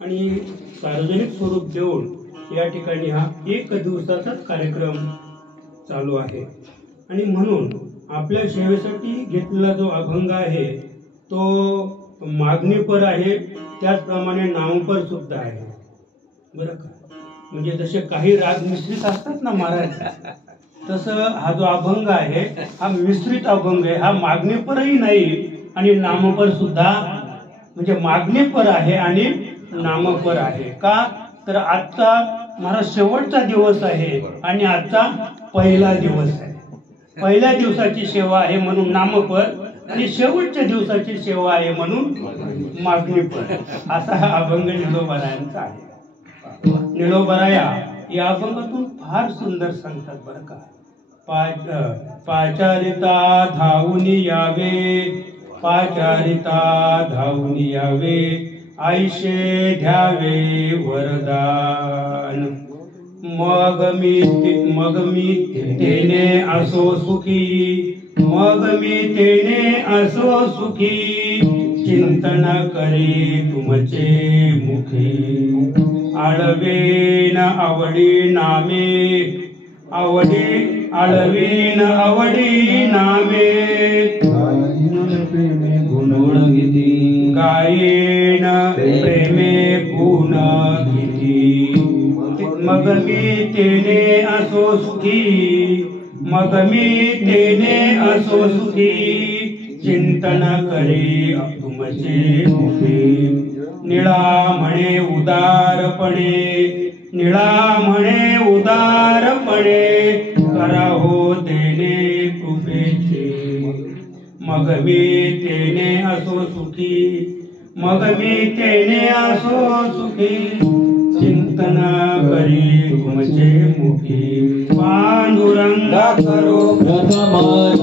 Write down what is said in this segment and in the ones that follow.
आणि सार्वजनिक स्वरूप देऊन या ठिकाणी हा एक दिवसाचाच कार्यक्रम चालू आहे। आणि म्हणून आपल्या सेवेसाठी घेतलेला जो अभंग आहे तो मागणीपर आहे, त्याचप्रमाणे नामपर सुद्धा आहे बरं का। म्हणजे जसे काही राग मिश्रित असतात ना महाराज, तसं हा जो अभंग आहे हा मिश्रित अभंग आहे। हा मागणीपरही नाही आणि नामपर सुद्धा, म्हणजे मागणीपर आहे आणि नामपर आहे। का तर आजचा महाराज शेवटचा दिवस आहे आणि आजचा पहिला दिवस आहे। पहिल्या दिवसाची सेवा आहे म्हणून नामपर आणि शेवटच्या दिवसाची सेवा आहे म्हणून मागणीपर, असा हा अभंग निलोबरायांचा आहे। निलोबराया या अभंगातून फार सुंदर सांगतात बरं का। पाचारिता धावून यावे, पाचारिता धावून यावे, आईशे द्यावे वरदान। मग मी तेने असो सुखी, मग मी तेने असो सुखी, चिंतन करे तुमचे मुखी। आळवेन आवडी नामे, आळवीन आवडी नामे, गुण किती गायेन प्रेमे गुण किती। मग मी तेने असो सुखी, मग मी तेने असो सुखी, चिंतन करे तुमचे मुखी। निळा म्हणे उदारपणे, निळा म्हणे उदारपणे, करा हो तेने कृपेचे। मग मी तेने असो सुखी, मग मी तेने असो सुखी, चिंतन करी तुमचे मुखी। पांडुरंगा करो प्रथमान,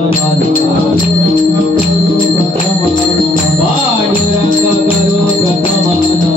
पांडुरंगा करो प्रथमान,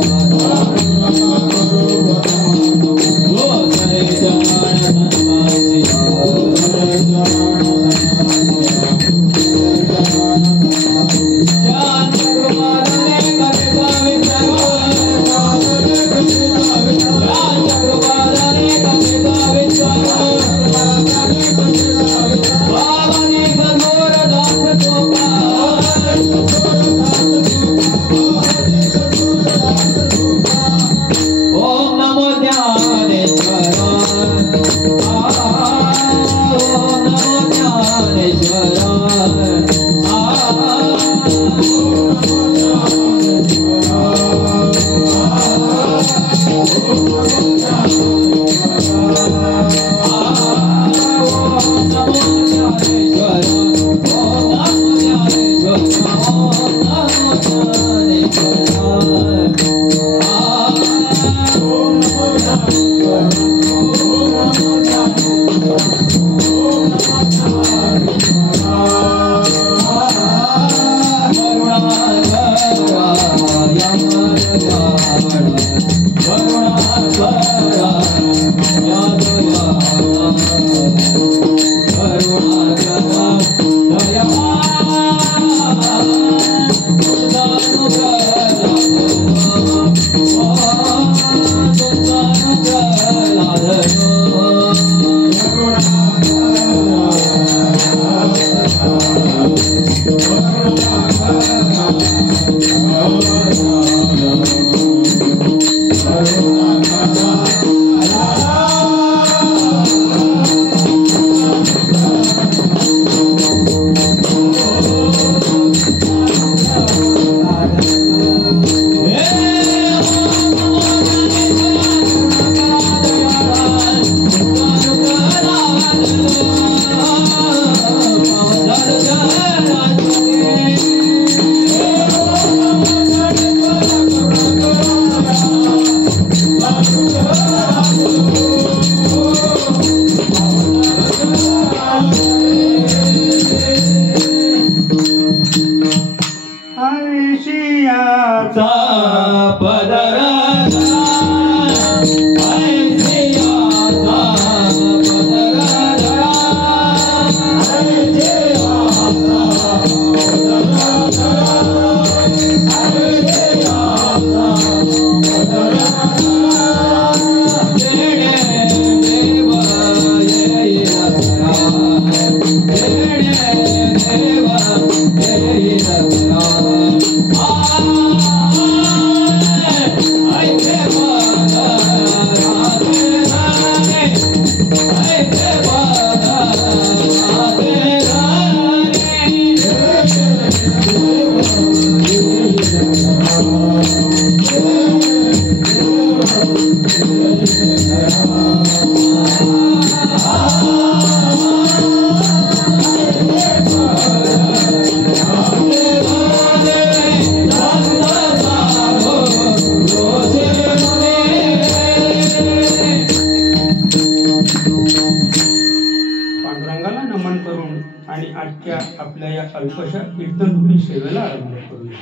आपल्या या अल्पशा कीर्तनरूपी सेवेला आरंभ करूया.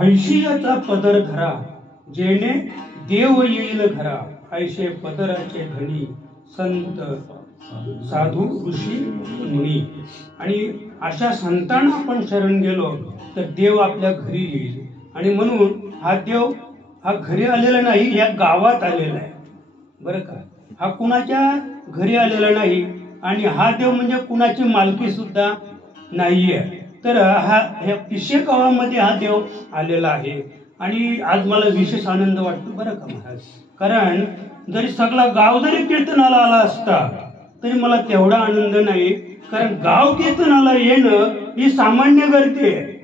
ऐशियाचा पदर धरा, जेणे देव येईल घरा. ऐशे पदराचे धनी, संत साधू ऋषी मुनी. आणि अशा संतांना आपण शरण गेलो तर देव आपल्या घरी येईल. आणि म्हणून हा देव हा घरी आलेला नाही, या गावात आलेला आहे बरं का. हा कुणाच्या घरी आलेला नाही आणि हा देव म्हणजे कुणाची मालकी सुद्धा नाहीये. तर ह्या पिशे गावामध्ये हा देव आलेला आहे. आणि आज मला विशेष आनंद वाटतो बरं का महाराज. कारण जरी सगळा गाव जरी कीर्तनाला आला असता तरी मला तेवढा आनंद नाही. कारण गाव कीर्तनाला येणं ही सामान्य गर्दी आहे.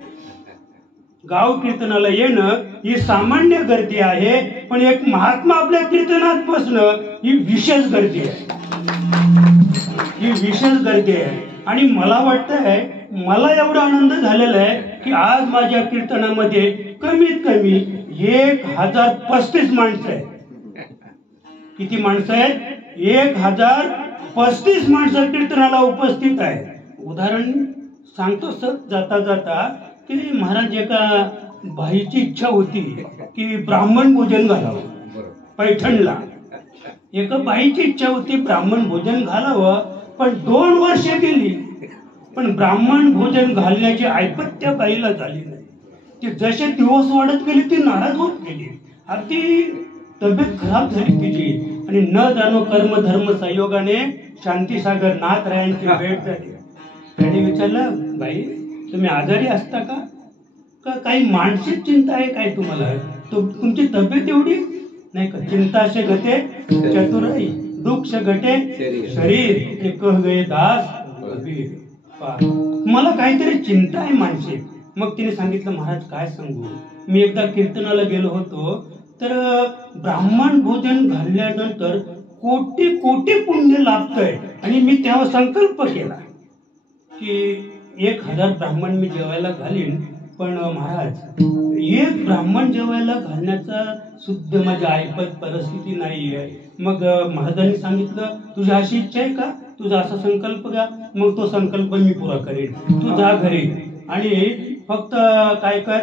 गाव कीर्तनाला येणं ही सामान्य गर्दी आहे, पण एक महात्मा आपल्या कीर्तनात बसणं ही विशेष गर्दी आहे. ही विशेष गर्दी आहे. आणि मला वाटतंय मला एवढा आनंद झालेला आहे की आज माझ्या कीर्तनामध्ये कमीत कमी 1035 माणसं आहेत. किती माणसं आहेत? 1035 माणसं कीर्तनाला उपस्थित आहेत. उदाहरण सांगतो सर जाता जाता की महाराज एका बाईची इच्छा होती की ब्राह्मण भोजन घालावं पैठणला. एका बाईची इच्छा होती ब्राह्मण भोजन घालावं, पण 2 वर्ष गेली पण ब्राह्मण भोजन घालण्याची ऐपत त्या बाईला झाली नाही. ती जसे दिवस वाढत गेली ती नाराज होत गेली. अगदी तब्येत खराब झाली तिची. आणि न जाणो कर्म धर्म संयोगाने शांतीसागर नाथरायांची भेट झाली. त्याने विचारलं, बाई तुम्ही आजारी असता का काही मानसिक चिंता आहे काय तुम्हाला? तुमची तब्येत एवढी नाही का? चिंता से घटे चतुराई, दुःख से घटे शरीर, कह गए दास कबीर. मला काहीतरी चिंता आहे मानसिक. मग तिने सांगितलं, महाराज काय सांगू, मी एकदा कीर्तनाला गेलो होतो तर ब्राह्मण भोजन घालल्यानंतर कोटी कोटी पुण्य लाभतंय. आणि मी तेव्हा संकल्प केला की 1000 ब्राह्मण मी जेवायला घालीन. पण महाराज 1 ब्राह्मण जेवायला घालण्याचा सुद्धा माझी ऐपत परिस्थिती नाही आहे. मग महाराजांनी सांगितलं, तुझी अशी इच्छा आहे का, तुझा असा संकल्प का? मग तो संकल्प मी पुरा करेन. तू जा घरी आणि फक्त काय कर,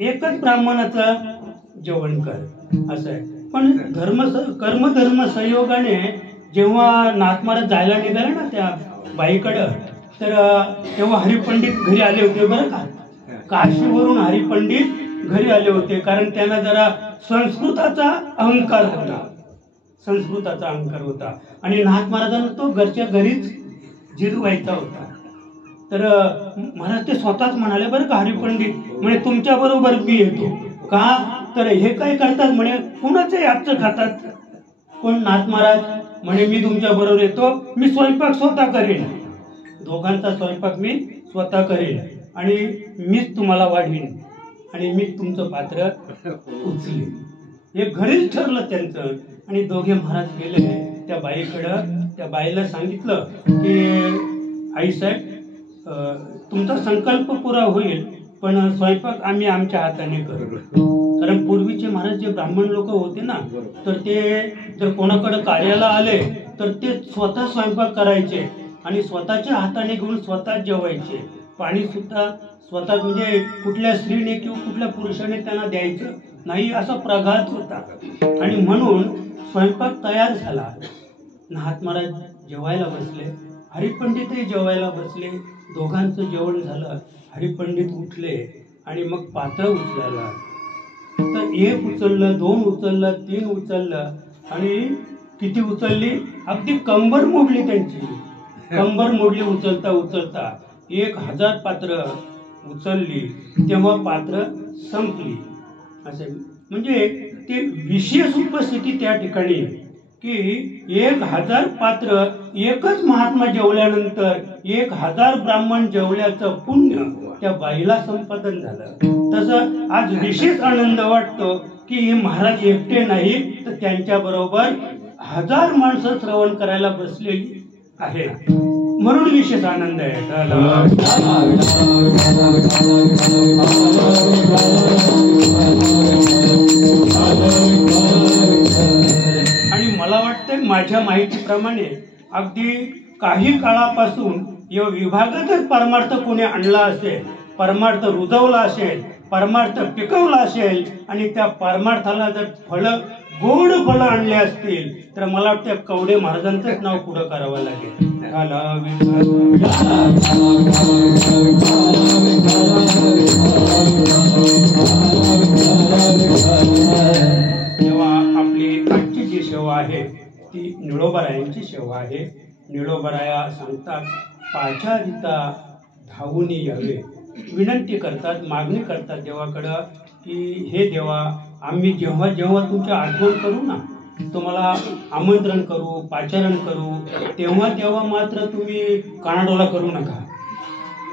1च ब्राह्मणाचं जेवण कर असं आहे. पण कर्मधर्म संयोगाने जेव्हा नाथ महाराज जायला निघाले ना त्या बाईकडं, तर तेव्हा हरिपंडित घरी आले होते बरं का. काशीवरून हरिपंडित घरी आले होते. कारण त्यांना जरा संस्कृताचा अहंकार होता आणि नाथ महाराजांना तो घरच्या घरीच जिरवायचा होता. तर महाराज ते स्वतःच म्हणाले बरं का, हरिपंडित म्हणे तुमच्या बरोबर मी येतो का? तर हे काय करतात म्हणे, कुणाचंही आजचं खातात. पण नाथ महाराज म्हणे मी तुमच्या बरोबर येतो, मी स्वयंपाक स्वतः करेन, दोघांचा स्वयंपाक मी स्वतः करेन आणि मीच तुम्हाला वाढीन आणि मीच तुमचं पात्र उचलेन. हे घरीच ठरलं त्यांचं. आणि दोघे महाराज गेले त्या बाईकडं. त्या बाईला सांगितलं की आईसाहेब तुमचा संकल्प पुरा होईल, पण स्वयंपाक आम्ही आमच्या हाताने करू. कारण पूर्वीचे महाराज जे ब्राह्मण लोक होते ना, तर ते जर कोणाकडे कार्याला आले तर ते स्वतः स्वयंपाक करायचे आणि स्वतःच्या हाताने घेऊन स्वतः जेवायचे. पाणी सुद्धा स्वतः, म्हणजे कुठल्या स्त्रीने किंवा कुठल्या पुरुषाने त्यांना द्यायचं नाही असा प्रघात होता. आणि म्हणून स्वयंपाक तयार झाला. नाथ महाराज जेवायला बसले, हरिपंडितही जेवायला बसले. दोघांचं जेवण झालं. हरिपंडित उठले आणि मग पात्र उचलायला. तर 1 उचललं, 2 उचललं, 3 उचललं आणि किती उचलली, अगदी कंबर मोडली त्यांची. कंबर मोडली उचलता उचलता. 1000 पात्र उचलली तेव्हा पात्र संपली. असे म्हणजे ते विशेष उपस्थिती त्या ठिकाणी की 1000 पात्र एकच महात्मा जेवल्यानंतर 1000 ब्राह्मण जेवल्याचं पुण्य त्या बाईला संपादन झालं. तसं आज विशेष आनंद वाटतो की हे महाराज एकटे नाही, तर त्यांच्या बरोबर 1000 माणसं श्रवण करायला बसलेली आहे, म्हणून विशेष आनंद आहे. आणि मला वाटतंय माझ्या माहितीप्रमाणे अगदी काही काळापासून या विभागातच परमार्थ कोणी आणला असेल, परमार्थ रुजवला असेल, परमार्थ पिकवला असेल आणि त्या परमार्थाला जर गोड फळं आणले असतील तर मला वाटतं कवडे महाराजांचंच नाव पुढं करावं लागेल. तेव्हा आपली आजची जी सेवा आहे ती निळोबारायांची सेवा आहे. निळोबाराया सांगतात पाचारिता धावून यावे, विनंती करतात, मागणी करतात देवाकडं की हे देवा, आम्ही जेव्हा जेव्हा तुमची आठवण करू ना, तुम्हाला आमंत्रण करू, पाचारण करू, तेव्हा तेव्हा मात्र तुम्ही कानाडोला करू नका,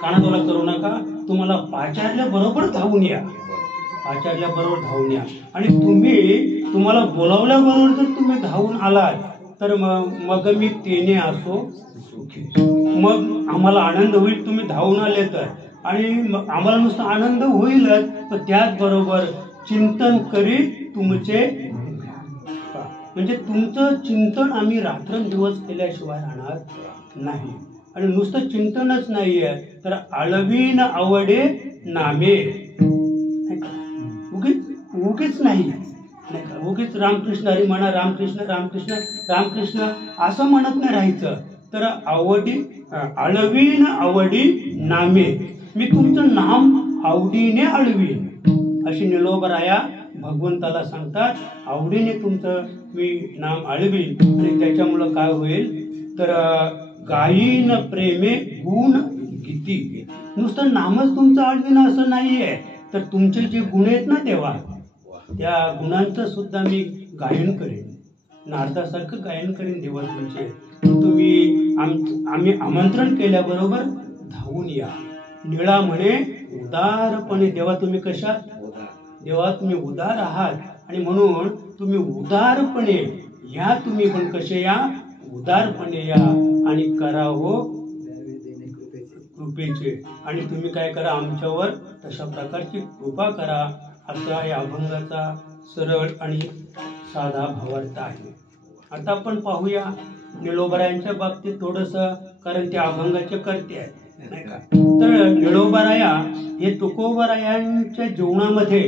कानाडोला करू नका. तुम्हाला पाचारल्याबरोबर धावून या, पाचारल्याबरोबर धावून या. आणि तुम्हाला बोलावल्याबरोबर जर तुम्ही धावून आलात तर मग मी तेने असो सुखी, मग आम्हाला आनंद होईल तुम्ही धावून आले तर. आणि आम्हाला नुसता आनंद होईलच, तर त्याचबरोबर चिंतन करी तुमचे, म्हणजे तुमचं चिंतन आम्ही रात्रंदिवस केल्याशिवाय राहणार नाही. आणि नुसतं चिंतनच नाहीये तर आळवीन आवडे नामे, उगीच नाही, उगीच रामकृष्ण हरी म्हणा, रामकृष्ण रामकृष्ण रामकृष्ण असं म्हणत नाही राहायचं. तर आळवीन आवडी नामे, मी तुमचं नाम आवडीने आळवीन, अशी निळोबाराया भगवंताला सांगतात. आवडीने तुमचं मी नाम आळवीन. आणि त्याच्यामुळं काय होईल तर गायीन प्रेमे गुण किती, नुसतं नामच तुमचं आळवीन असं नाहीये, तर तुमचे जे गुण आहेत ना तेव्हा त्या गुणांचं सुद्धा मी गायन करेन, नारदासारखं गायन करेन देवा तुमचे. तुम्ही आम्ही आमंत्रण केल्याबरोबर धावून या. निळा म्हणे उदारपणे, देवा तुम्ही कशात, देवा तुम्ही उदार आहात आणि म्हणून तुम्ही उदारपणे या. तुम्ही पण कसे या, उदारपणे या आणि करा हो कृपेचे. आणि तुम्ही काय करा, आमच्यावर तशा प्रकारची कृपा करा. असा या अभंगाचा सरळ आणि साधा भावार्थ आहे. आता आपण पाहूया निळोबारायांच्या बाबतीत थोडंसं, कारण ते अभंगाचे कर्ते आहेत नाही का. तर निळोबाराया हे तुकोबारायांच्या जीवनामध्ये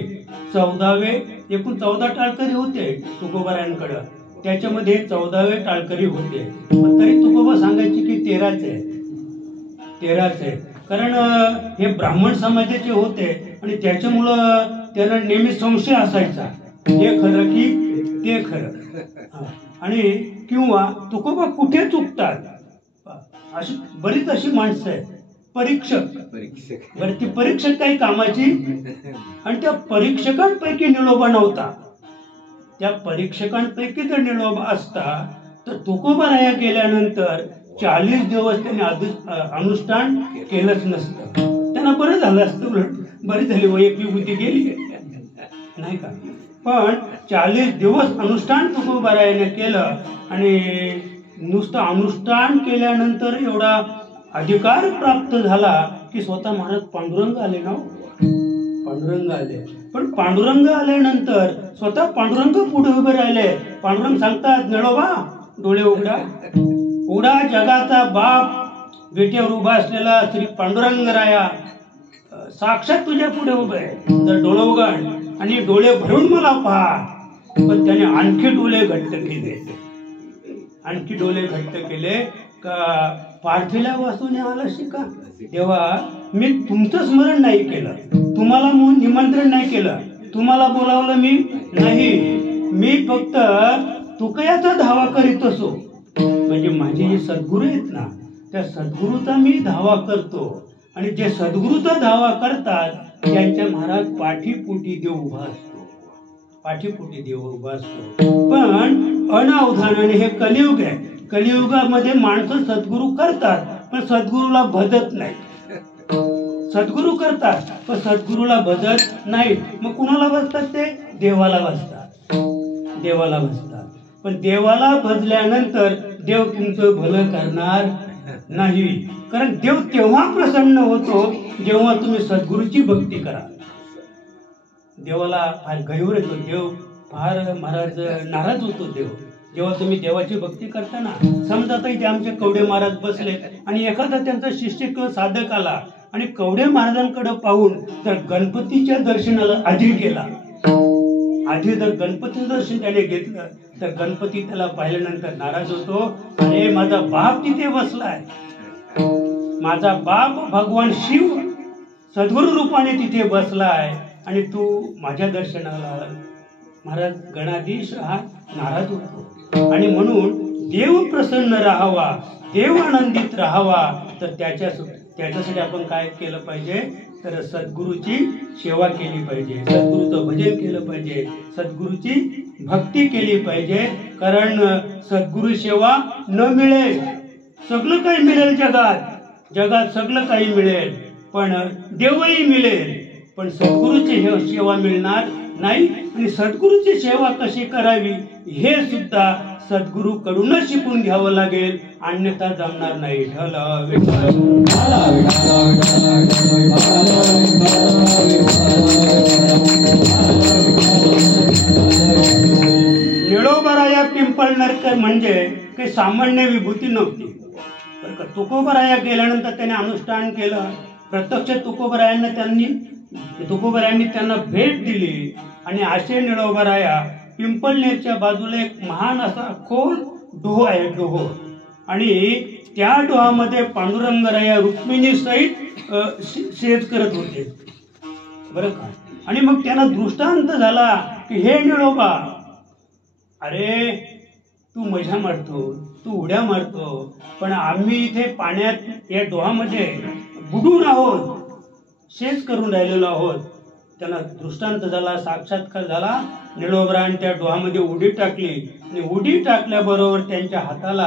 14वे, एकूण 14 टाळकरी होते तुकोबारायांकडं, त्याच्यामध्ये 14वे टाळकरी होते. पण तरी तुकोबा सांगायचे की 13च आहे, कारण हे ब्राह्मण समाजाचे होते आणि त्याच्यामुळं त्याला नेहमी संशय असायचा, हे खरं की ते खरं. आणि किंवा तुकोबा कुठे चुकतात, अशी बरीच अशी माणसं आहेत, परीक्षक बरं, ती परीक्षक काही कामाची. आणि त्या परीक्षकांपैकी निळोबा नव्हता. त्या परीक्षकांपैकी जर निळोबा असता तर तुकोबाराया गेल्यानंतर 40 दिवस त्यांनी अनुष्ठान केलंच नसतं. त्यांना बरं झालं असतं, बरी झाली वैयक्तिक बुद्धी गेली नाही का. पण 40 दिवस अनुष्ठान तुकोबारायाने केलं आणि नुसतं अनुष्ठान केल्यानंतर एवढा अधिकार प्राप्त झाला की स्वतः महाराज पांडुरंग आले ना, पांडुरंग आले. पण पांडुरंग आल्यानंतर स्वतः पांडुरंग पुढे उभे राहिले. पांडुरंग सांगतात, निळोबा डोळे उघडा. उघडा, जगाचा बाप विटेवर उभा असलेला श्री पांडुरंगराया साक्षात तुझ्या पुढे उभे आहे. तर डोळे उघड आणि डोळे भरून मला पहा. पण त्याने आणखी डोळे घट्ट केले, आणखी डोळे घट्ट केले का पार्थिल्या वासूने आला शिका. तेव्हा मी तुमचं स्मरण नाही केलं, तुम्हाला निमंत्रण नाही केलं, तुम्हाला बोलावलं मी नाही, मी फक्त तुकयाचा धावा करीत असो. म्हणजे माझे जे सद्गुरू आहेत ना, त्या सद्गुरूचा मी धावा करतो. आणि जे सद्गुरूचा धावा करतात त्यांच्या महाराज पाठीपोटी देव उभा असतो, पाठीपोटी देव उभा असतो. पण अनावधानाने हे कलियुग आहे, कलियुगामध्ये माणसं सद्गुरू करतात पण सद्गुरूला भजत नाही. सद्गुरू करतात पण सद्गुरूला भजत नाही. मग कुणाला भजतात ते? देवाला भजतात, देवाला भजतात. पण देवाला भजल्यानंतर देव तुमचं भलं करणार नाही. कारण देव तेव्हा प्रसन्न होतो जेव्हा तुम्ही सद्गुरूची भक्ती करा. देवाला फार गैर येतो, देव फार महाराज नाराज होतो देव. जेव्हा तुम्ही देवाची भक्ती करता ना, समजा आता इथे आमचे कवडे महाराज बसले आणि एखादा त्यांचा शिष्य किंवा साधक आला आणि कवडे महाराजांकडे पाहून जर गणपतीच्या दर्शनाला आधी गेला, आधी जर गणपतीचं दर्शन त्याने घेतलं तर गणपती त्याला पाहिल्यानंतर नाराज होतो. अरे माझा बाप तिथे बसलाय, माझा बाप भगवान शिव सद्गुरु रूपाने तिथे बसलाय आणि तू माझ्या दर्शनाला. महाराज गणाधीश हा नाराज होतो. आणि म्हणून देव प्रसन्न राहावा, देव आनंदित राहावा, तर त्याच्यासाठी आपण काय केलं पाहिजे, तर सद्गुरूची सेवा केली पाहिजे, सद्गुरूचं भजन केलं पाहिजे, सद्गुरूची भक्ती केली पाहिजे. कारण सद्गुरू सेवा न मिळेल, सगळं काही मिळेल जगात सगळं काही मिळेल, पण देवही मिळेल, पण सद्गुरूची सेवा मिळणार नाही. आणि सद्गुरूची सेवा कशी करावी हे सुद्धा सद्गुरू कडूनच शिकून घ्यावं लागेल, अन्यथा जमणार नाही. निळोबाराया पिंपळनेरकर म्हणजे काही सामान्य विभूती नव्हती. तुकोबराया गेल्यानंतर त्याने अनुष्ठान केलं. प्रत्यक्ष तुकोबरायांनी त्यांना भेट दिली आणि असे निळोबाराया पिंपळनेरच्या बाजूला एक महान असा खोल डोह आहे, डोह, आणि त्या डोहामध्ये पांडुरंगराया रुक्मिणी सहित शेत करत होते बरं का. आणि मग त्यांना दृष्टांत झाला की हे निळोबा, अरे तू मजा मारतो, तू उड्या मारतो, पण आम्ही इथे पाण्यात या डोहामध्ये बुडून आहोत, शेत करून राहिलेलो आहोत. त्यांना दृष्टांत झाला, साक्षात्कार झाला. निळोबराने त्या डोहामध्ये उडी टाकली आणि उडी टाकल्याबरोबर त्यांच्या हाताला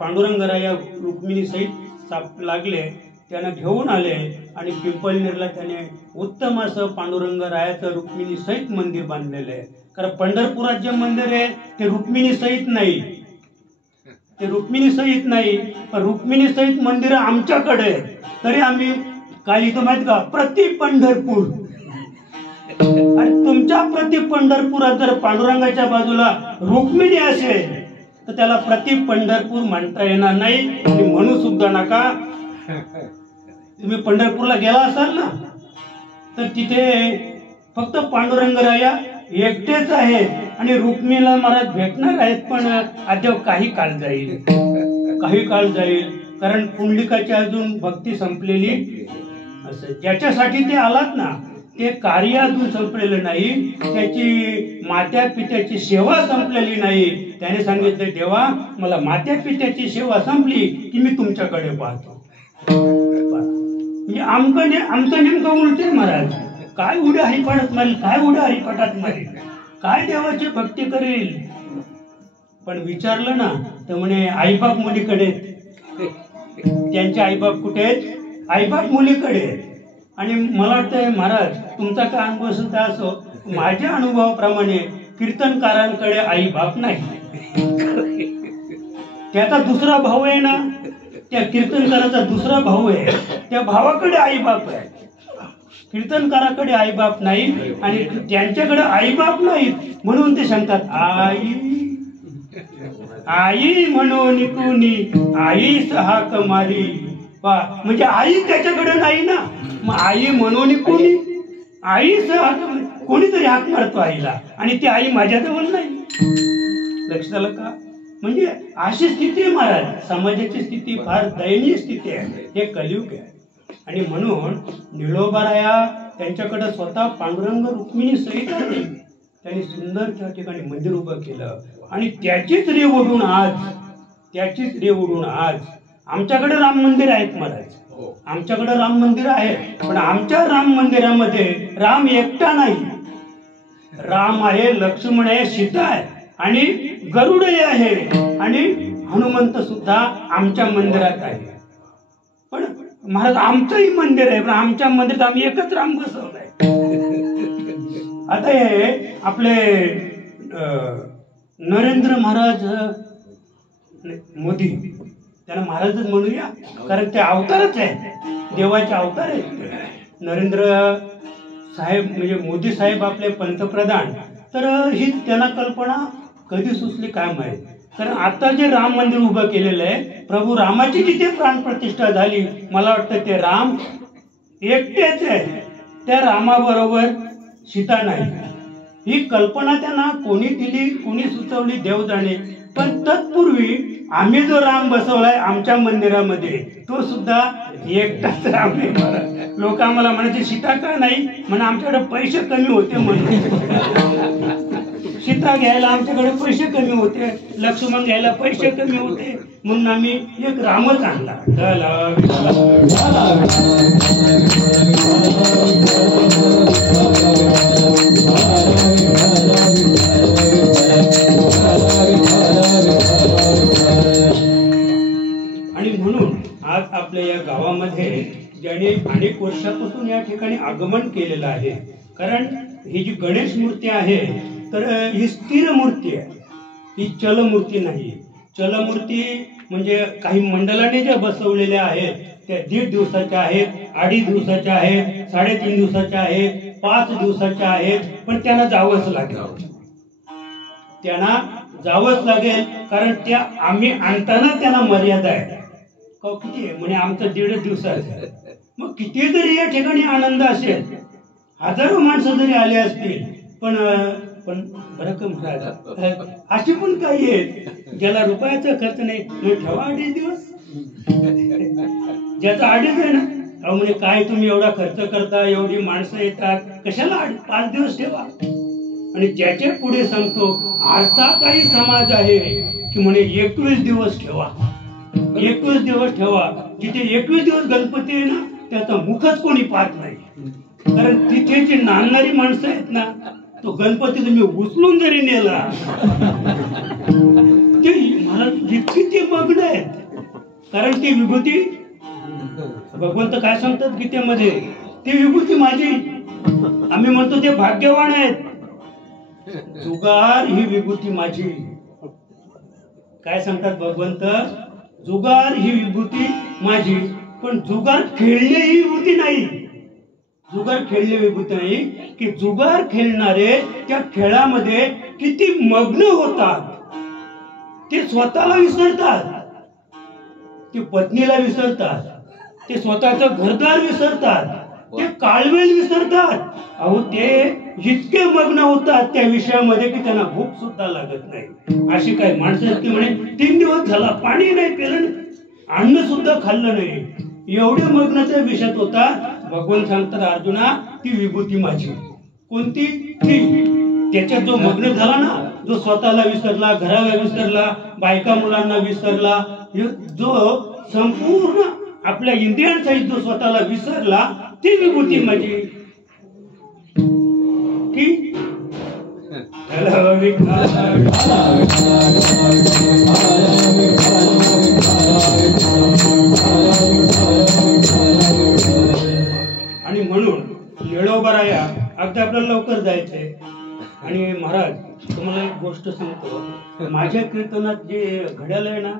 पांडुरंगराया रुक्मिणी सहित साप लागले. त्यांना घेऊन आले आणि पिंपळनेरला त्याने उत्तम असं पांडुरंगरायाचं रुक्मिणी सहित मंदिर बांधलेलं आहे. कारण पंढरपुरात जे मंदिर आहे ते रुक्मिणी सहित नाही, ते रुक्मिणी सहित नाही, पण रुक्मिणी सहित मंदिर आमच्याकडे. तरी आम्ही काय लिहितो माहित का, प्रति पंढरपूर. आणि तुमच्या प्रति पंढरपुरात जर पांडुरंगाच्या बाजूला रुक्मिणी असेल तर त्याला प्रति पंढरपूर म्हणता येणार नाही आणि म्हणू सुद्धा नका. तुम्ही पंढरपूरला गेला असाल ना, तर तिथे फक्त पांडुरंगराया एकटेच आहेत आणि रुक्मिणीला महाराज भेटणार आहेत, पण अद्याप काही काळ जाईल, कारण पुंडलिकाची अजून भक्ती संपलेली असेल. ज्याच्यासाठी ते आलात ना, ते कार्य अजून संपलेलं नाही, त्याची मात्या पित्याची सेवा संपलेली नाही. त्याने सांगितलं, देवा मला मात्या पित्याची सेवा संपली की मी तुमच्याकडे पाहतो. म्हणजे आमचं नेमकं उलट आहे महाराज. काय उड्या हरिपाठात मारी, काय उड्या हरिपाठात मारी, काय देवाची भक्ती करेल. पण विचारलं ना तर म्हणे आईबाप मुलीकडे. त्यांचे आईबाप कुठे आहेत? आईबाप मुलीकडे. आणि मला वाटतंय महाराज तुमचा काय अनुभव सुद्धा असो, माझ्या अनुभवाप्रमाणे कीर्तनकारांकडे आई बाप नाही. त्याचा दुसरा भाऊ आहे ना, त्या कीर्तनकाराचा दुसरा भाऊ आहे, त्या भावाकडे आई बाप आहे. कीर्तनकाराकडे आई बाप नाही आणि त्यांच्याकडे आई बाप नाहीत, म्हणून ते सांगतात आई म्हणून कुणी आई हाक मारी. म्हणजे आई त्याच्याकडे नाही ना, मग आई म्हणून कोणी आई कोणीतरी हाक मारतो आईला आणि ती आई माझ्याजवळ नाही. लक्षात आलं का? म्हणजे अशी स्थिती आहे महाराज. समाजाची स्थिती फार दयनीय स्थिती आहे, हे कलियुग आहे. आणि म्हणून निळोबाराया त्यांच्याकडे स्वतः पांडुरंग रुक्मिणी सहित आले. त्यांनी सुंदर त्या ठिकाणी मंदिर उभं केलं आणि त्याचीच रेव ओढून आज आमच्याकडे राम मंदिर आहेत महाराज. आमच्याकडे राम मंदिर आहे, पण आमच्या राम मंदिरामध्ये राम एकटा नाही. राम आहे, लक्ष्मण आहे, सीता आहे आणि गरुडही आहे आणि हनुमंत सुद्धा आमच्या मंदिरात आहे. पण महाराज आमचंही मंदिर आहे, पण आमच्या मंदिरात आम्ही एकच राम बसवलाय. आता हे आपले नरेंद्र महाराज मोदी, त्यांना महाराजच म्हणूया, कारण ते अवतारच आहे, देवाचे अवतार आहेत. नरेंद्र साहेब म्हणजे मोदी साहेब आपले पंतप्रधान. तर ही त्यांना कल्पना कधी सुचली काय माहित. कारण आता जे राम मंदिर उभं केलेलं आहे, प्रभू रामाची जिथे प्राणप्रतिष्ठा झाली, मला वाटतं ते राम एकटेच आहे, त्या रामाबरोबर सीता नाही. ही कल्पना त्यांना कोणी दिली, कोणी सुचवली, देव जाणे. पण तत्पूर्वी आम्ही जो राम बसवलाय आमच्या मंदिरामध्ये, तो सुद्धा एकटाच राम आहे. लोक आम्हाला म्हणायचे सीता का नाही, म्हणून आमच्याकडे पैसे कमी होते म्हणून. सीता घ्यायला आमच्याकडे पैसे कमी होते, लक्ष्मण घ्यायला पैसे कमी होते, म्हणून आम्ही एक रामच आणला. आणि म्हणून आज आपल्या या गावामध्ये ज्याने अनेक वर्षापासून या ठिकाणी आगमन केलेलं आहे. कारण ही जी गणेश मूर्ती आहे तर ही स्थिर मूर्ती आहे, ही चलमूर्ती नाही. चलमूर्ती म्हणजे काही मंडळाने ज्या बसवलेल्या आहेत त्या 1.5 दिवसाच्या आहेत, 2.5 दिवसाच्या आहेत, 3.5 दिवसाच्या आहेत, 5 दिवसाच्या आहेत. पण त्यांना जावंच लागेल, त्यांना जावंच लागेल. कारण त्या आम्ही आणताना त्यांना मर्यादा आहे. किती आहे म्हणे आमचं 1.5 दिवसाचं आहे. मग किती जरी या ठिकाणी आनंद असेल, हजारो माणसं जरी आले असतील, पण बरं का महाराज, अशी पण काही आहेत ज्याला रुपयाचा खर्च नाही, ठेवा 2.5 दिवस. ज्याचा 2.5 आहे ना, अहो म्हणजे काय तुम्ही एवढा खर्च करता, एवढी माणसं येतात, कशाला 5 दिवस ठेवा. आणि ज्याच्या पुढे सांगतो असा काही समाज आहे की म्हणे 21 दिवस ठेवा, 21 दिवस ठेवा. जिथे 21 दिवस गणपती आहे ना, त्याचा मुखच कोणी पाहत नाही. कारण तिथे जी नांदणारी माणसं आहेत ना, तो गणपती तुम्ही उचलून जरी नेला ते मला जितकी ते मग्न आहेत. कारण ती विभूती भगवंत काय सांगतात गीतेमध्ये, ती विभूती माझी. आम्ही म्हणतो ते भाग्यवान आहेत. जुगार ही विभूती माझी. काय सांगतात भगवंत, जुगार ही विभूती माझी. पण जुगार खेळणे ही विभूती नाही. जुगार खेळणे विभूती नाही, की जुगार खेळणारे त्या खेळामध्ये किती मग्न होतात. ते स्वतःला विसरतात, ते पत्नीला विसरतात, ते स्वतःचं घरदार विसरतात, ते काळवेल विसरतात. अहो ते इतके मग्न होतात त्या विषयामध्ये की त्यांना भूक सुद्धा लागत नाही. अशी काही माणसं ती म्हणे 3 दिवस झाला पाणी नाही पिलं, अन्न सुद्धा खाल्लं नाही, एवढे मग्न त्या विषयात होतात. भगवान सांगतात अर्जुना, ती विभूती माझी. कोणती? ती. त्याच्यात जो मग्न झाला ना, जो स्वतःला विसरला, घराला विसरला, बायका मुलांना विसरला, जो संपूर्ण आपल्या इंद्रियांसहित जो स्वतःला विसरला, ती विभूती माझी. की आणि म्हणून येळोबाराया अगदी आपल्याला लवकर जायचंय. आणि महाराज तुम्हाला एक गोष्ट सांगतो, माझ्या कीर्तनात जे घड्याळ आहे ना,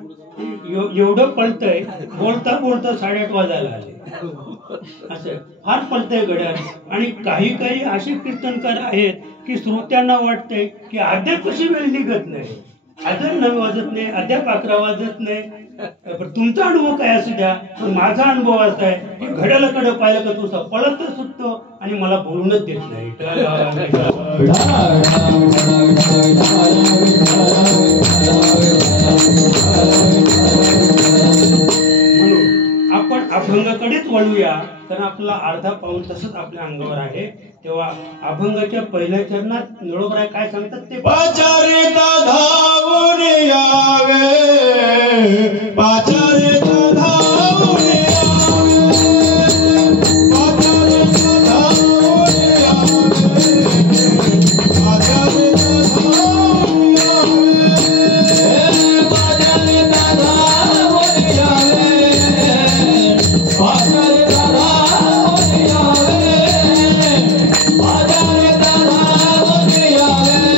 एवढं पळतंय, बोलता बोलता 8:30 वाजायला आले. असं फार पळतंय घड्याळ. आणि काही असे कीर्तनकार आहेत की श्रोत्यांना वाटतंय की अद्याप कशी वेळ निघत नाही, अद्याप 9 वाजत नाही, अद्याप 11 वाजत नाही. पण तुमचा अनुभव काय असू द्या, पण माझा अनुभव असा आहे की घड्याळाकडे पाहिलं का तुझा पळत सुटतो आणि मला बोलूनच देत नाही. म्हणून आपण अभंगाकडेच वळूया, कारण आपला अर्धा पाऊण तसंच आपल्या अंगावर आहे. तेव्हा अभंगाच्या पहिल्या चरणात निळोबराय काय सांगतात ते, पाचारिता धावून यावे, पाचारिता धावून यावे, पाचारिता धावून यावे, पाचारिता धावून यावे, पाचारिता धावून यावे, पाचारिता धावून यावे, पाचारिता धावून यावे.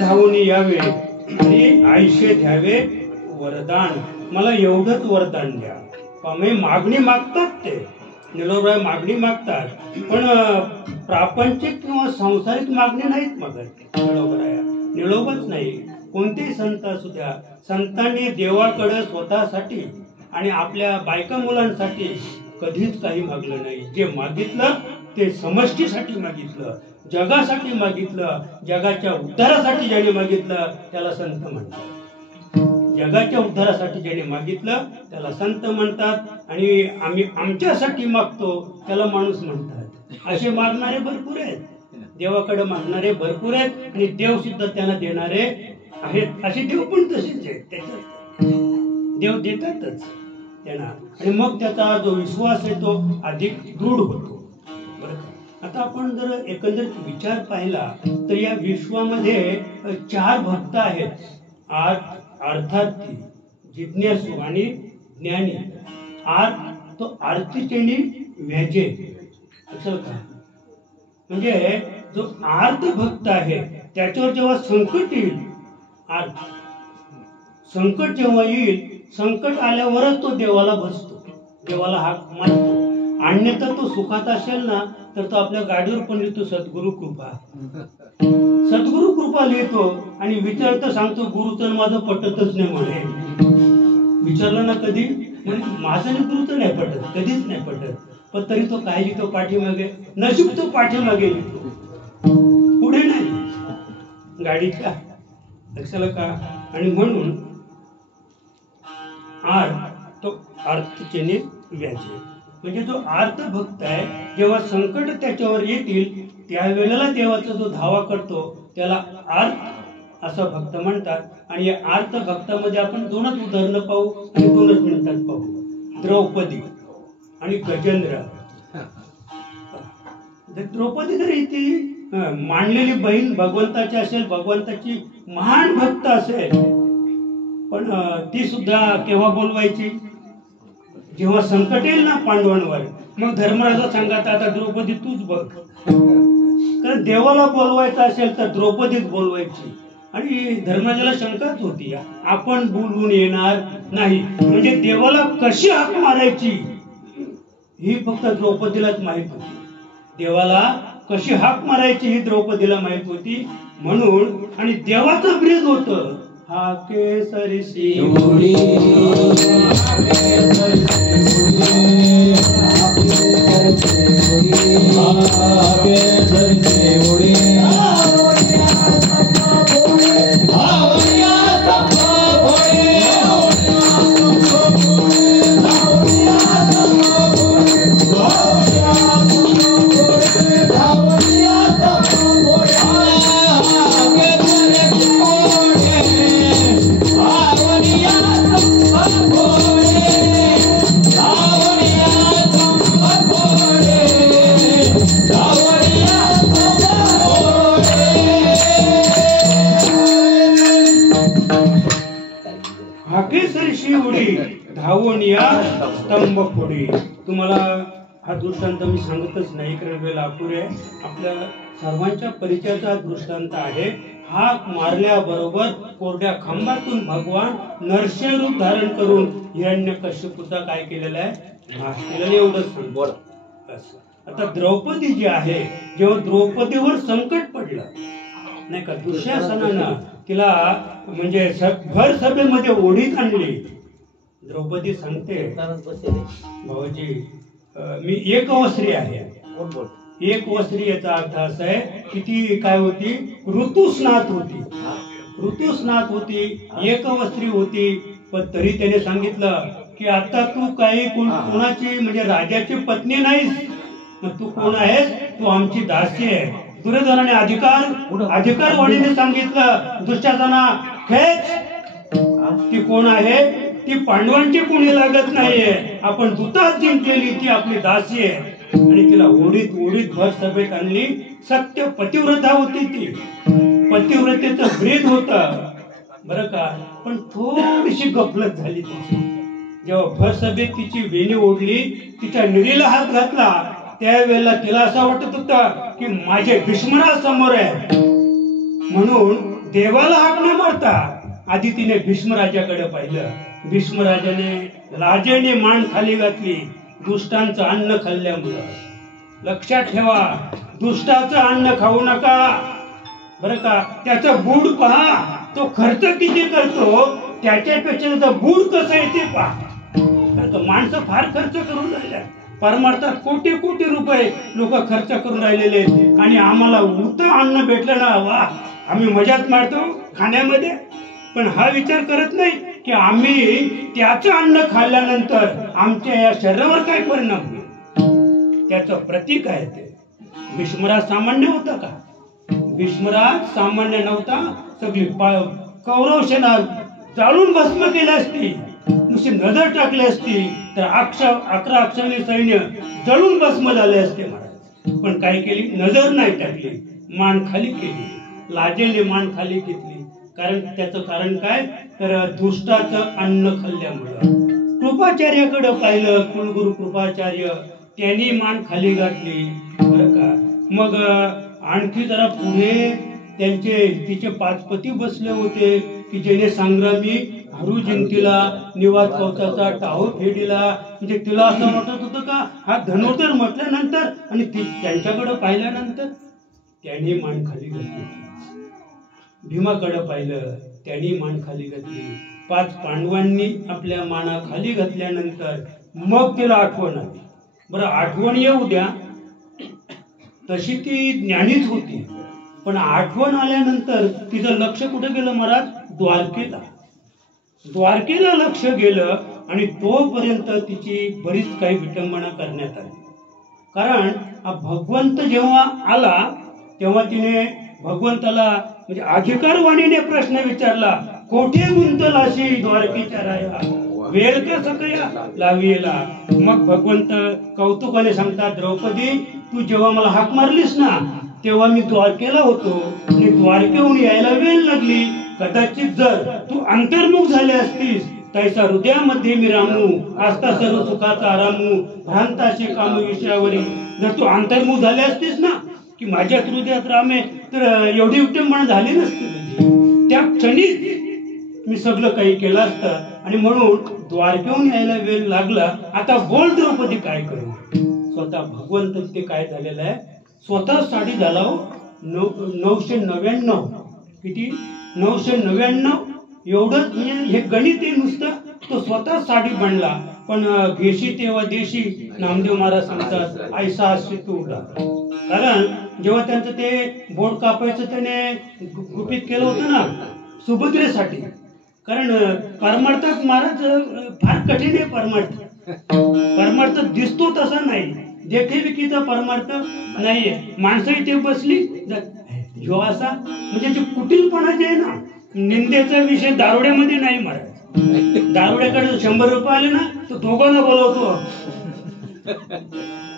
धावून यावे आणि आयुष्य द्यावे वरदान. मला एवढंच वरदान द्या. मी मागणी मागतात ते निलोबाई मागणी मागतात, पण प्रापंचिक किंवा सांसारिक मागणी नाहीत मागत निलोबाया. निलोबच नाही, कोणतेही संत असू द्या, संतांनी देवाकडे स्वतःसाठी आणि आपल्या बायका मुलांसाठी कधीच काही मागलं नाही. जे मागितलं ते समष्टीसाठी मागितलं, जगासाठी मागितलं. जगाच्या उद्धारासाठी ज्याने मागितलं त्याला संत म्हणतात. जगाच्या उद्धारासाठी ज्याने मागितलं त्याला संत म्हणतात, आणि आम्ही आमच्यासाठी मागतो त्याला माणूस म्हणतात. असे मागणारे भरपूर आहेत, देवाकडे मागणारे भरपूर आहेत, आणि देव सुद्धा त्यांना देणारे आहेत. असे देव पण तसेच आहेत, त्याच्यात देव देतातच त्यांना, आणि मग त्याचा जो विश्वास आहे तो अधिक दृढ होतो. बरं का? आता आपण जर एकंदरीत विचार पाहिला तर या विश्वामध्ये 4 भक्त आहेत. अर्थार्थी, जिज्ञासू आणि ज्ञानी. तो आर्थिचेनी व्याजे असेल का? म्हणजे जो आर्थ भक्त आहे त्याच्यावर जेव्हा संकट येईल, संकट जेव्हा येईल, संकट आल्यावरच तो देवाला बसतो, देवाला हाक मारतो. अन्यथा तो सुखात असेल ना तर तो आपल्या गाडीवर पण लिहितो सद्गुरु कृपा. सद्गुरु कृपा लिहितो आणि विचारतो, सांगतो गुरुचं माझं पटतच नाही म्हणे. विचारलं ना कधी, म्हणजे माझं आणि गुरुचं नाही पटत, कधीच नाही पटत. पण तरी तो काय लिहितो पाठीमागे, नशीब तो पाठीमागे लिहितो, पुढे नाही गाडीच्या. लक्षाला का? आणि म्हणून तो अर्थचेने व्याजे, म्हणजे जो अर्थ भक्त आहे जेव्हा संकट त्याच्यावर येतील त्यावेळेला देवाचा जो धावा करतो त्याला अर्थ असं भक्त म्हणतात. आणि या अर्थ भक्तामध्ये आपण 2च उदाहरणं पाहू आणि 2च मिनिटात पाहू. द्रौपदी आणि गजेंद्र. द्रौपदी जर ती मानलेली बहीण भगवंताची असेल, भगवंताची महान भक्त असेल, पण ती सुद्धा केव्हा बोलवायची, जेव्हा संकट येईल ना पांडवांवर. मग धर्मराजा सांगत आता द्रौपदी तूच बघ, कारण देवाला बोलवायचं असेल तर द्रौपदीच बोलवायची. आणि धर्मराजाला शंकाच होती, आपण बोलवून येणार नाही, म्हणजे देवाला कशी हाक मारायची ही फक्त द्रौपदीलाच माहित होती. देवाला कशी हाक मारायची ही द्रौपदीला माहित होती. म्हणून आणि देवाचं ब्रीद होतं, हाके सरसी उडी, हाके सरसी उडी, धावून या स्तंभ फोडी. तुम्हाला हा दृष्टांत मी सांगतच नाही, कारण वेळ अपुरे आहे. आपल्या सर्वांच्या परिचयाचा दृष्टांत आहे. हाक मारल्याबरोबर कोरड्या खांबातून भगवान नरसिंह रूप धारण करून हिरण्यकश्यपूचा काय केलेला आहे, नाश केलेला. एवढंच सांगतो. आता द्रौपदी जी आहे, जेव्हा द्रौपदीवर संकट पडलं नाही का, दुःशासनानं तिला म्हणजे भर सभेमध्ये ओढीत आणली. द्रौपदी सांगते, भाऊजी मी एकवस्त्री आहे. एकवस्त्री याचा अर्थ असा आहे की ती काय होती, ऋतुस्नात होती. ऋतुस्नात होती, एकवस्त्री होती. पण तरी त्याने सांगितलं की आता तू काही कोणाची म्हणजे राजाची पत्नी नाहीस, मग तू कोण आहेस, तू आमची दासी आहे. दुर्योधनाने अधिकारवाणीने सांगितलं, दुःशासना खेच, ती कोण आहे, ती पांडवांची कोणी लागत नाहीये, आपण दुताच जिंकलेली ती आपली दासी आहे. आणि तिला ओढीत ओढीत भर सभेत आणली. सत्य पतिव्रता होती ती, पतिव्रतेचं ब्रीद होत बरं का. पण थोडीशी गफलत झाली तिची. जेव्हा भर सभेत तिची वेणी ओढली, तिच्या निरीला हात घातला, त्यावेळेला तिला असं वाटत होतं की माझे दुश्मना समोर आहे. म्हणून देवाला हाक न मारता आधी तिने भीष्मराजाकडे पाहिलं. भीष्मराजाने लाजेने मान खाली घातली दुष्टांचं अन्न खाल्ल्यामुळं. लक्षात ठेवा, दुष्टाचं अन्न खाऊ नका बरं का. त्याचं बूड पहा, तो खर्च किती करतो त्याच्यापेक्षा त्याचं बूड कसं आहे ते पहा. माणसं फार खर्च करून राहिल्या. परमार्थात कोटी कोटी रुपये लोक खर्च करून राहिलेले आहेत आणि आम्हाला उरतं अन्न भेटलं ना, वा, आम्ही मजाच मारतो खाण्यामध्ये. पण हा विचार करत नाही की आम्ही त्याचं अन्न खाल्ल्यानंतर आमच्या या शरीरावर काय परिणाम होईल. त्याचं प्रतीक आहे ते. भीष्मराज सामान्य होता का? भीष्मराज सामान्य नव्हता. सगळी कौरव सेना जाळून भस्म केली असती, नुसती नजर टाकली असती तर 11 अक्षौहिणी सैन्य जळून भस्म झाले असते महाराज. पण काय केली? नजर नाही टाकली, मान खाली केली, लाजेने मान खाली घेतली. कारण त्याचं कारण काय? तर दुष्टाचं अन्न खाल्ल्यामुळं. कृपाचार्याकडे पाहिलं, कुलगुरु कृपाचार्य, त्यांनी मान खाली घातली बरं का. मग आणखी जरा पुढे तिचे पाचपती बसले होते की ज्याने संग्रामी हरू जिंकला, निवात कवचाचा टाहो फेडिला. म्हणजे तिला असं वाटत होतं का हा धनुर्धर म्हटल्यानंतर आणि त्यांच्याकडे पाहिल्यानंतर त्यांनी मान खाली घातली. भीमाकडे पाहिलं, त्यांनी मान खाली घातली. 5 पांडवांनी आपल्या माना खाली घातल्यानंतर मग तिला आठवण आली. बरं, आठवण येऊ द्या, तशी ती ज्ञानीच होती. पण आठवण आल्यानंतर तिचं लक्ष कुठे गेलं महाराज? द्वारकेला. द्वारकेला लक्ष गेलं आणि तोपर्यंत तिची बरीच काही विटंबना करण्यात आली. कारण भगवंत जेव्हा आला तेव्हा तिने भगवंताला म्हणजे अधिकारवाणीने प्रश्न विचारला, कोठे गुंतलाशी द्वारकेच्या राया, वेळ का सकया लाविला. मग भगवंत कौतुकाने सांगतात, द्रौपदी, तू जेव्हा मला हाक मारलीस ना तेव्हा मी द्वारकेला होतो आणि द्वारकेहून यायला वेळ लागली. कदाचित जर तू अंतर्मुख झाले असतीस तैसा हृदयामध्ये मी रामू, आस्था सर्व सुखाचा आरामू, भ्रांताशी काम विषयावरी. जर तू अंतर्मुख झाले असतीस ना की माझ्या हृदयात राम आहे, तर एवढी विटंबना झाली नसती. त्या क्षणीच मी सगळं काही केलं असतं आणि म्हणून द्वारकेहून यायला वेळ लागला. आता बोल द्रौपदी, काय करू? स्वतः भगवंत ते काय झालेलं आहे, स्वतः साडी झाला 999. किती? 999. एवढंच म्हणजे हे गणित आहे नुसतं. तो स्वतः साडी बनला. पण घेशी तेव्हा देशी, नामदेव महाराज सांगतात, ऐसा असते तू. कारण जेव्हा त्यांचं ते बोट कापायचं त्याने गुपित केलं होतं ना सुभद्रेसाठी. कारण परमार्थात महाराज फार कठीण आहे. परमार्थ दिसतो तसा नाही, देखीविकीचा परमार्थ नाहीये. माणसंही ते बसली जो असा म्हणजे जे कुटीलपणा जे आहे ना, निंदेचा विषय दारुड्यामध्ये नाही महाराज. दारुड्याकडे 100 रुपये आले ना तो दोघांना बोलवतो,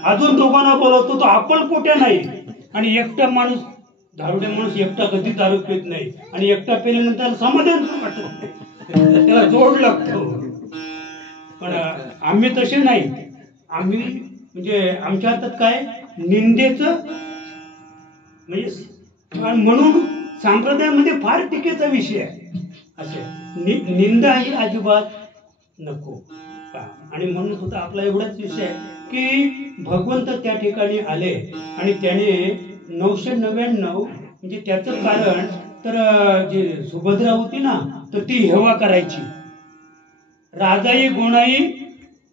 अजून दोघांना बोलवतो. तो आपण पोट्या नाही. आणि एकटा माणूस, दारुड्या माणूस एकटा कधी दारू पित नाही आणि एकटा पेल्यानंतर समाधान वाटत नाही, त्याला जोड लागतो. पण आम्ही तसे नाही. आम्ही म्हणजे आमच्या हातात काय निंदेचं म्हणजे, म्हणून संप्रदायामध्ये फार टीकेचा विषय आहे. असे निंदा ही अजिबात नको. आणि म्हणून सुद्धा आपला एवढाच विषय आहे की भगवंत त्या ठिकाणी आले आणि त्याने 999 म्हणजे त्याचं कारण तर जे सुभद्रा होती ना तर ती हेवा करायची. राजाई गोणाई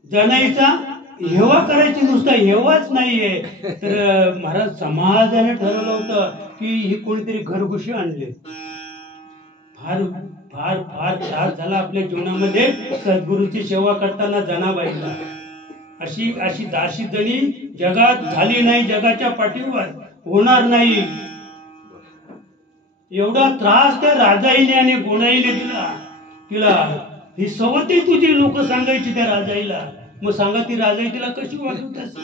जनाईचा हेवा करायची. नुसता हेवाच नाहीये तर महाराज समाजाने ठरवलं होतं की ही कोणीतरी घरगुशी आणले. फार फार फार त्रास झाला आपल्या जीवनामध्ये सद्गुरूची सेवा करताना जनाबाईला. अशी अशी दासी जणी जगात झाली नाही, जगाच्या पाठीवर होणार नाही. एवढा त्रास त्या राजाईने आणि गोणाईने दिला. तिला ही सवती तुझी लोक सांगायची त्या राजाईला. मग सांगा ती राजाई तिला कशी वाटत असेल?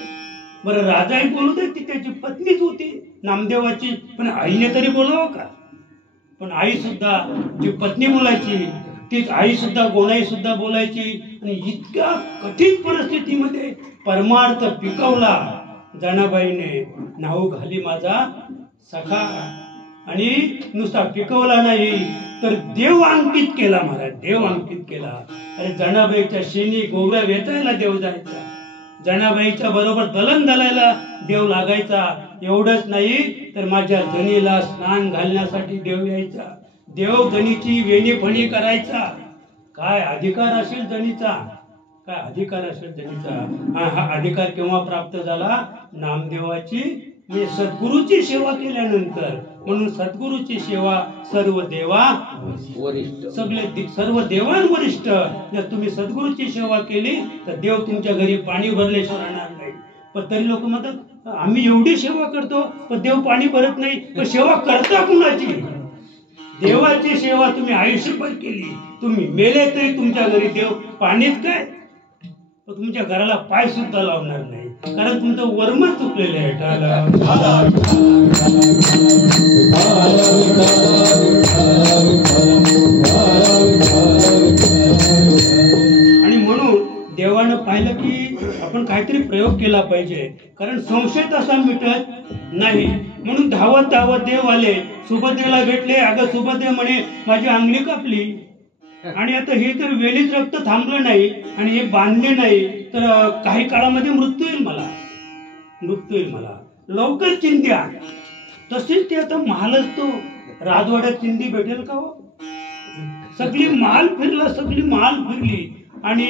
बरं, राजाई बोलू दे, ती त्याची पत्नीच होती नामदेवाची, पण आईने तरी बोलावं का? पण आई सुद्धा जी पत्नी बोलायची तीच आई सुद्धा, गोणाई सुद्धा बोलायची. आणि इतक्या कठीण परिस्थितीमध्ये परमार्थ पिकवला जनाबाईने. नाव घाली माझा सखा आणि नुसता पिकवला नाही तर देव अंकित केला महाराज, देव अंकित केला. अरे जनाबाईच्या शेणी गोवऱ्या वेचायला देव जायचा, जनाबाईच्या बरोबर दलन दलायला देव लागायचा. एवढंच नाही तर माझ्या जनीला स्नान घालण्यासाठी देव यायचा, देव जनीची वेणी फणी करायचा. काय अधिकार असेल जनीचा, काय अधिकार असेल जनीचा. हा अधिकार केव्हा प्राप्त झाला? नामदेवाची म्हणजे सद्गुरूची सेवा केल्यानंतर. म्हणून सद्गुरूची सेवा सर्व देवा वरिष्ठ, सगळे सर्व देवांवरिष्ठ. जर तुम्ही सद्गुरूची सेवा केली तर देव तुमच्या घरी पाणी भरल्याशिवाय राहणार नाही. पण तरी लोक म्हणतात आम्ही एवढी सेवा करतो पण देव पाणी भरत नाही. पण सेवा करता कुणाची? देवाची सेवा तुम्ही आयुष्यभर केली, तुम्ही मेले तरी तुमच्या घरी देव पाणीच काय तुमच्या घराला पाय सुद्धा लावणार नाही, कारण तुमचं वर्म चुकलेलं आहे. आणि म्हणून देवानं पाहिलं की आपण काहीतरी प्रयोग केला पाहिजे, कारण संशय तसा मिटत नाही. म्हणून धावत धावत देव आले, सुभद्रेला भेटले. अगं सुभद्रे म्हणे माझी अंगली कापली आणि आता हे तर वेळीच रक्त थांबलं नाही आणि हे बांधले नाही तर काही काळामध्ये मृत्यू येईल मला, मृत्यू येईल मला, लवकर चिंध्या. तसेच ते आता महालच तो राजवाड्यात चिंधी भेटेल का हो? सगळी महाल फिरला, सगळी महाल फिरली आणि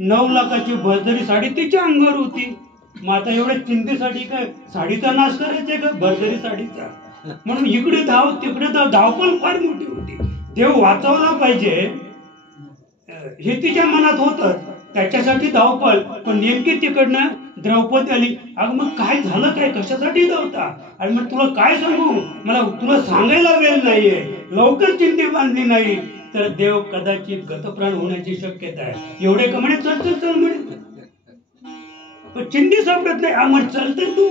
9 लाखाची भरजरी साडी तिच्या अंगावर होती. मग आता एवढ्या चिंतेसाठी काय साडीचा नाश करायचा का भरजरी साडीचा? म्हणून इकडे धाव तिकडे धाव, धावपळ फार मोठी होती. देव वाचवला पाहिजे हे तिच्या मनात होतं, त्याच्यासाठी धावपळ. पण नेमकी तिकडनं द्रौपदी आली. अगं मग काय झालं, काय कशासाठी धावता? आणि मग तुला काय सांगू, मला तुला सांगायला वेळ नाहीये. लवकर चिंती बांधली नाही तर देव कदाचित गतप्राण होण्याची शक्यता आहे. एवढे कमाने चल चल चल म्हणे, पण चिंधी सापडत नाही. मग चलते तू.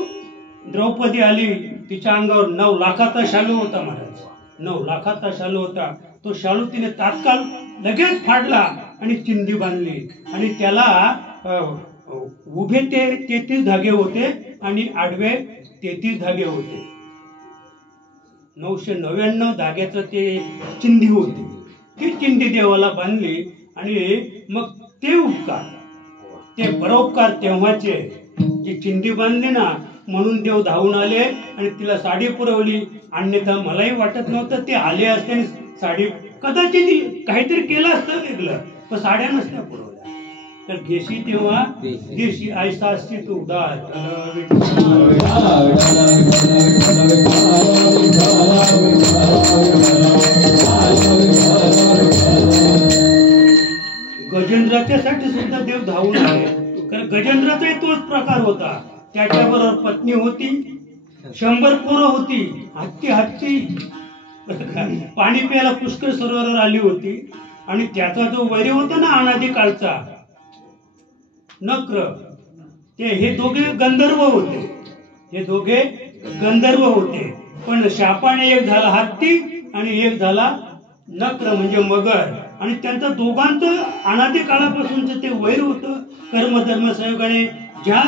द्रौपदी आली, तिच्या अंगावर 9 लाखाचा शालू होता महाराज, 9 लाखाचा शालू होता. तो शालू तिने तात्काळ लगेच फाडला आणि चिंधी बांधली. आणि त्याला उभे 33 धागे होते आणि आडवे 33 धागे होते. 999 धाग्याचं ते चिंधी होती. ती चिंधी देवाला बांधली आणि मग ते उपकार, ते परोपकार तेव्हाचे. जी चिंधी बांधली ना म्हणून देव धावून आले आणि तिला साडी पुरवली. अन्यथा मलाही वाटत नव्हतं ते आले असते आणि साडी कदाचित काहीतरी केलं असतं वेगळं, पण साड्या नसत्या पुरवल्या. तर घेशी तेव्हा घेशी ऐसा असती तू उदार. गजेंद्राच्यासाठी सुद्धा देव धावून आले, कारण गजेंद्राचाही तोच प्रकार होता. त्याच्याबरोबर पत्नी होती, 100 पोरं होती, हत्ती पाणी प्यायला पुष्कर सरोवरावर आली होती. आणि त्याचा जो वैरी होता ना अनादी काळचा नक्र, ते हे दोघे गंधर्व होते, हे दोघे गंधर्व होते. पण शापाने एक झाला हत्ती आणि एक झाला नक्र म्हणजे मगर. आणि त्यांचा दोघांचं अनादी काळापासूनच ते वैर होतं. कर्मधर्म संयोगाने ज्या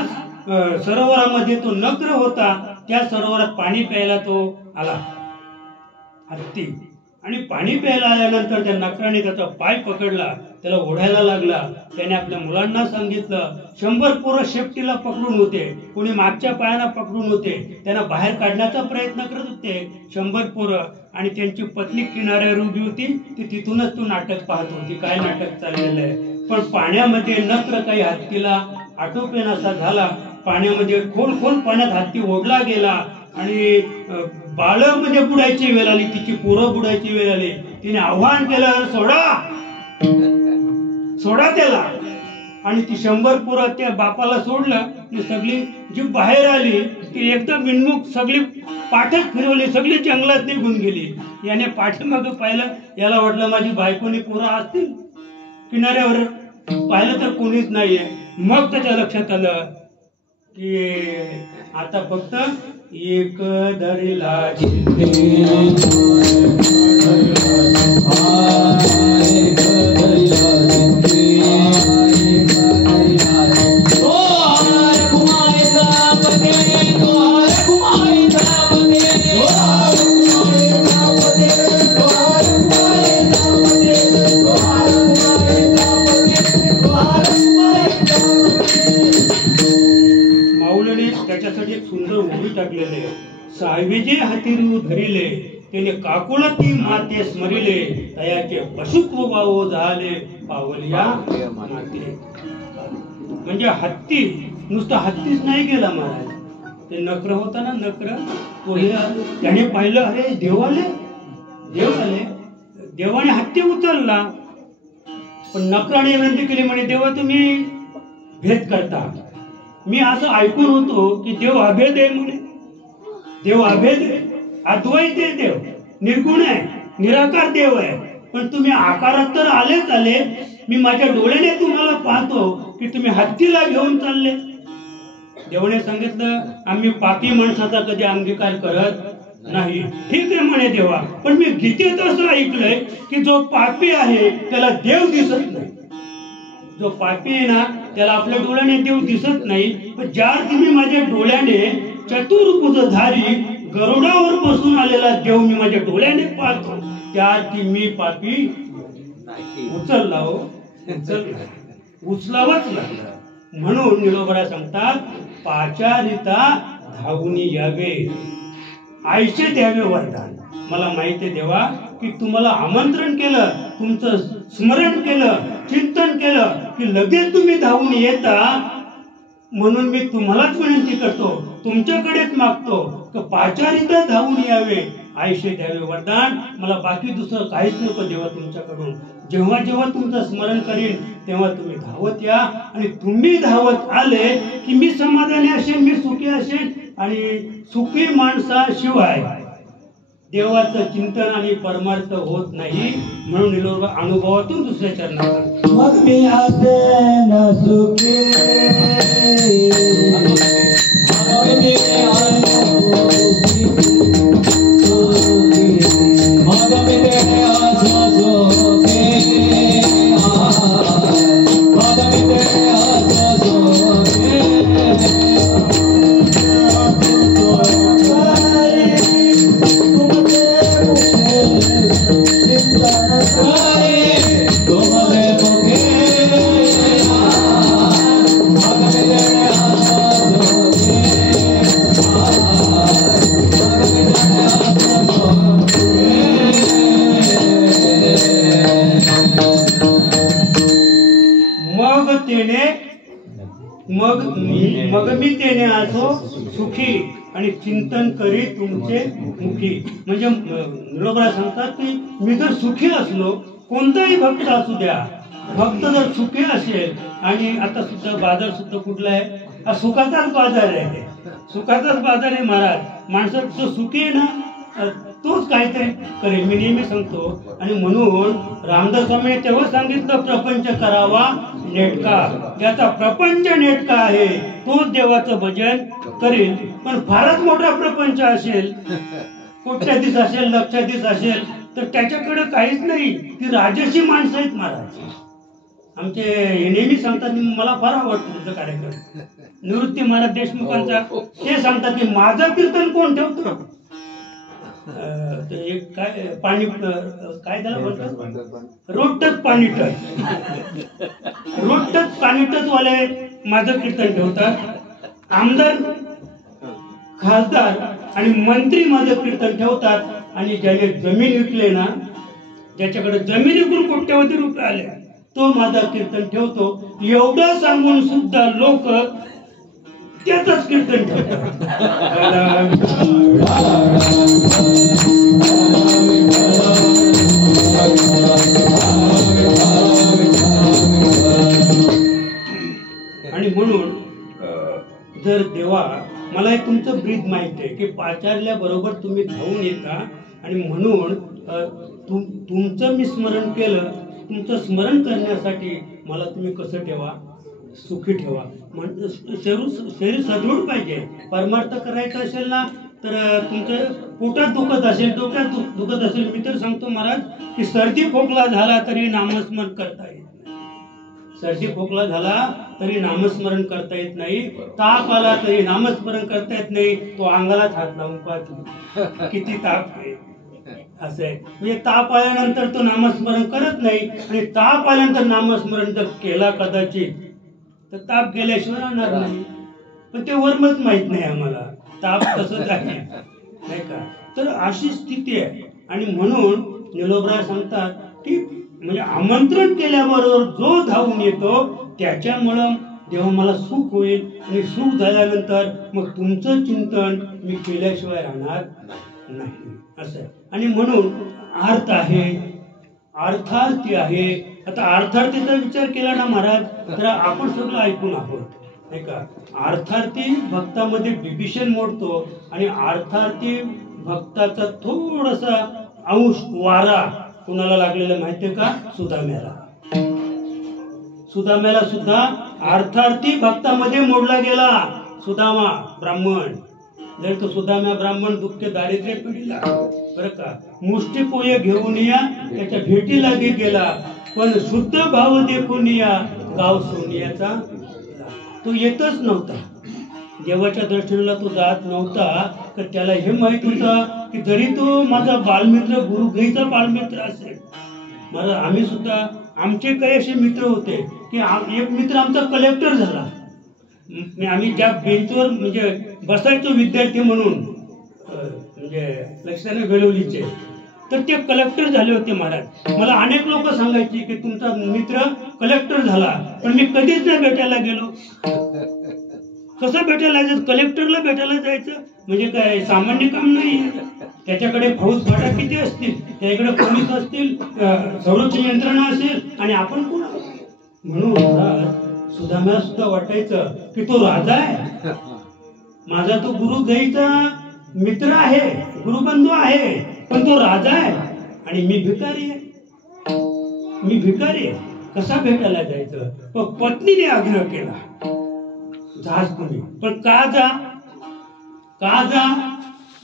सरोवरामध्ये तो नक्र होता त्या सरोवरात पाणी प्यायला तो आला हत्ती. आणि पाणी प्यायला आल्यानंतर त्या नकराने त्याचा पाय पकडला, त्याला ओढायला लागला. त्याने आपल्या मुलांना सांगितलं. 100 पोरं शेपटीला पकडून होते, कोणी मागच्या पायाला पकडून होते, त्यांना बाहेर काढण्याचा प्रयत्न करत होते 100 पोरं. आणि त्यांची पत्नी किनाऱ्यावर उभी होती, ती तिथूनच तो नाटक पाहत होती, काय नाटक चाललेलं आहे. पण पाण्यामध्ये नक्र काही हत्तीला आटोपेनासा झाला. पाण्यामध्ये खोल खोल पाण्यात हत्ती ओढला गेला आणि बाळ म्हणजे बुडायची वेळ आली, तिची पोरं बुडायची वेळ आली. तिने आव्हान केलं, सोडा त्याला. आणि ती 100 पोरं त्या बापाला सोडलं. सगळी जी बाहेर आली ती एकदम विनमुख सगळी पाठच फिरवली, सगळी जंगलात निघून गेली. याने पाठीमागं पाहिलं, याला वाटलं माझी बायकोनी पोरं असतील. किनाऱ्यावर पाहिलं तर कोणीच नाहीये. मग त्याच्या लक्षात आलं की आता फक्त एक धरला कुमार टाकलेले. साविजे हाती धरिले त्याने काकुळा ती माते स्मरिले तयाचे पशुत्व भाव झाले पावलिया माते. म्हणजे हत्ती नुसतं हत्तीच नाही गेला महाराज, ते नकर होता ना, नकर त्याने पाहिलं अरे देव आले, देवाने हत्ती उचलला. पण नकराने विनंती केली म्हणे देवा तुम्ही भेद करता. मी असं ऐकून होतो की देव अभेद आहे म्हणे. देव अभेद आहे, अद्वैत आहे देव, निर्गुण आहे, निराकार देव आहे. पण तुम्ही आकारात तर आले. मी माझ्या डोळ्याने तुम्हाला पाहतो की तुम्ही हत्तीला घेऊन चालले. देवाने सांगितलं आम्ही पापी माणसाचा कधी अंगीकार करत नाही. ठीक आहे म्हणे देवा, पण मी गीतेत असं ऐकलंय की जो पापी आहे त्याला देव दिसत नाही. जो पापी आहे ना त्याला आपल्या डोळ्याने देव दिसत नाही. पण ज्या तुम्ही माझ्या डोळ्याने चतुर्भुजधारी गरुडावर बसून आलेला देव मी माझ्या डोळ्याने पाहतो, त्या मी पापी उचलला हो, उचलावंच लागला. म्हणून निलोबरा सांगतात पाचारिता धावूनी यावे, आयचे द्यावे वरदान. मला माहिती आहे देवा की तुम्हाला आमंत्रण केलं, तुमचं स्मरण केलं, चिंतन केलं की लगेच तुम्ही धावून येता. म्हणून मी तुम्हालाच विनंती करतो, तुमच्याकडेच मागतो की पाचारिता धावून यावे, आयशे द्यावे वरदान. मला बाकी दुसरं काहीच नको देवा तुमच्याकडून. जेव्हा जेव्हा तुमचं स्मरण करीन तेव्हा तुम्ही धावत या. आणि तुम्ही धावत आले की मी समाधानी असेल, मी सुखी असेल. आणि सुखी माणसाशिवाय देवाचं चिंतन आणि परमार्थ होत नाही. म्हणून निलोबा अनुभवातून दुसऱ्या चरणात मग मी असेन सुखी, मग मी तेने असो सुखी आणि चिंतन करी तुमचे मुखी. म्हणजे निलोबरा सांगतात की मी जर सुखी असलो, कोणताही भक्त असू द्या, भक्त जर सुखी असेल. आणि आता सुद्धा बाजार सुद्धा कुठला आहे, सुखाचाच बाजार आहे, सुखाचाच बाजार आहे महाराज. माणसं जो सुखी आहे ना तोच काहीतरी करेल, मी नेहमी सांगतो. आणि म्हणून रामदास स्वामी तेव्हा सांगितलं प्रपंच करावा नेटका. ज्याचा प्रपंच नेटका आहे तोच देवाचं भजन करेल. पण फारच मोठा प्रपंच असेल, कोट्याधीश असेल, लक्षाधीश असेल, तर त्याच्याकडे काहीच नाही. ती राजसी माणसं आहेत महाराज. आमचे नेहमी सांगतात, मला फार आवडतो तुमचा कार्यक्रम निवृत्ती महाराज देशमुखांचा. ते सांगतात की माझं कीर्तन कोण ठेवतो. एक काय पाणी काय त्याला बोलतात, रोटच पाणी टच, रोटच पाणी टच वाले माझं कीर्तन ठेवतात. आमदार, खासदार आणि मंत्री माझं कीर्तन ठेवतात. आणि ज्याने जमीन विकले ना, ज्याच्याकडे जमीन विकून कोट्यावधी रुपये आले, तो माझा कीर्तन ठेवतो. एवढं सांगून सुद्धा लोक त्याचंच कीर्तन ठेवतात. आणि म्हणून जर देवा मला एक तुमचं ब्रीद माहित आहे की पाचारल्या बरोबर तुम्ही धावून येता. आणि म्हणून तुमचं मी स्मरण केलं. तुमचं स्मरण करण्यासाठी मला तुम्ही कसं ठेवा, सुखी ठेवा. शरीर सदृढ पाहिजे. परमार्थ करायचा असेल ना तर तुमचं पोटात दुखत असेल, डोक्यात दुखत असेल, मी तर सांगतो महाराज की सर्दी खोकला झाला तरी नामस्मरण करता येत नाही. सर्दी खोकला झाला तरी नामस्मरण करता येत नाही. ताप आला तरी नामस्मरण करता येत नाही. तो अंगालाच हात लावून पाहतो किती ताप आहे असं आहे. म्हणजे ताप आल्यानंतर तो नामस्मरण करत नाही. आणि ताप आल्यानंतर नामस्मरण जर केला कदाचित तर ताप गेल्याशिवाय राहणार नाही. पण ते वर्मच माहित नाही आम्हाला. ताप तसंच आहे, नाही का. तर अशी स्थिती आहे. आणि म्हणून निलोबराय सांगतात की म्हणजे आमंत्रण केल्याबरोबर जो धावून येतो त्याच्यामुळं तेव्हा मला सुख होईल, आणि सुख झाल्यानंतर मग तुमचं चिंतन मी केल्याशिवाय राहणार नाही, असं आहे. आणि म्हणून अर्थ आहे, अर्थार्थी आहे. आता अर्थार्थीचा विचार केला ना महाराज, तर आपण सगळं ऐकून आहोत, नाही का. अर्थार्थी भक्तामध्ये विभीषण मोडतो, आणि अर्थार्थी भक्ताचा थोडासा अंश वारा कुणाला लागलेला माहितीये का? सुदाम्याला. सुदाम्याला सुद्धा अर्थार्थी भक्तामध्ये मोडला गेला. सुदामा ब्राह्मण, जर तो सुदाम्या ब्राह्मण दुःख दारिद्र्य पिढीला, बरं का, मुष्टी पोहे घेऊन या त्याच्या भेटीला गेला, पण शुद्ध भाव देखून या गाव सोनियाचा. तो येतच नव्हता देवाच्या दर्शनाला, तो जात नव्हता. तर त्याला हे माहित होतं की जरी तो माझा बालमित्र गुरुगाईचा बालमित्र असेल, मला आम्ही सुद्धा आमचे काही असे मित्र होते की एक मित्र आमचा कलेक्टर झाला. आम्ही ज्या बेंचवर म्हणजे बसायचो विद्यार्थी म्हणून, म्हणजे लक्षाने बेलवलीचे, तर ते कलेक्टर झाले होते महाराज. मला अनेक लोक सांगायची की तुमचा मित्र कलेक्टर झाला, पण मी कधीच नाही भेटायला गेलो. कसं भेटायला जायचं? कलेक्टरला भेटायला जायचं म्हणजे काय सामान्य काम नाही. त्याच्याकडे फौज फाटा किती असतील, त्याच्याकडे पोलीस असतील, संरक्षण यंत्रणा असेल, आणि आपण कोण? म्हणून सुदाम्याला सुद्धा वाटायचं की तो राजा आहे, माझा तो गुरुगाईचा मित्र आहे, गुरुबंधू आहे, पण तो राजा आहे आणि मी भिकारी आहे. मी भिकारी आहे, कसा भेटायला जायचं? पण पत्नीने आग्रह केला, जाच तुम्ही. पण का जा? का जा?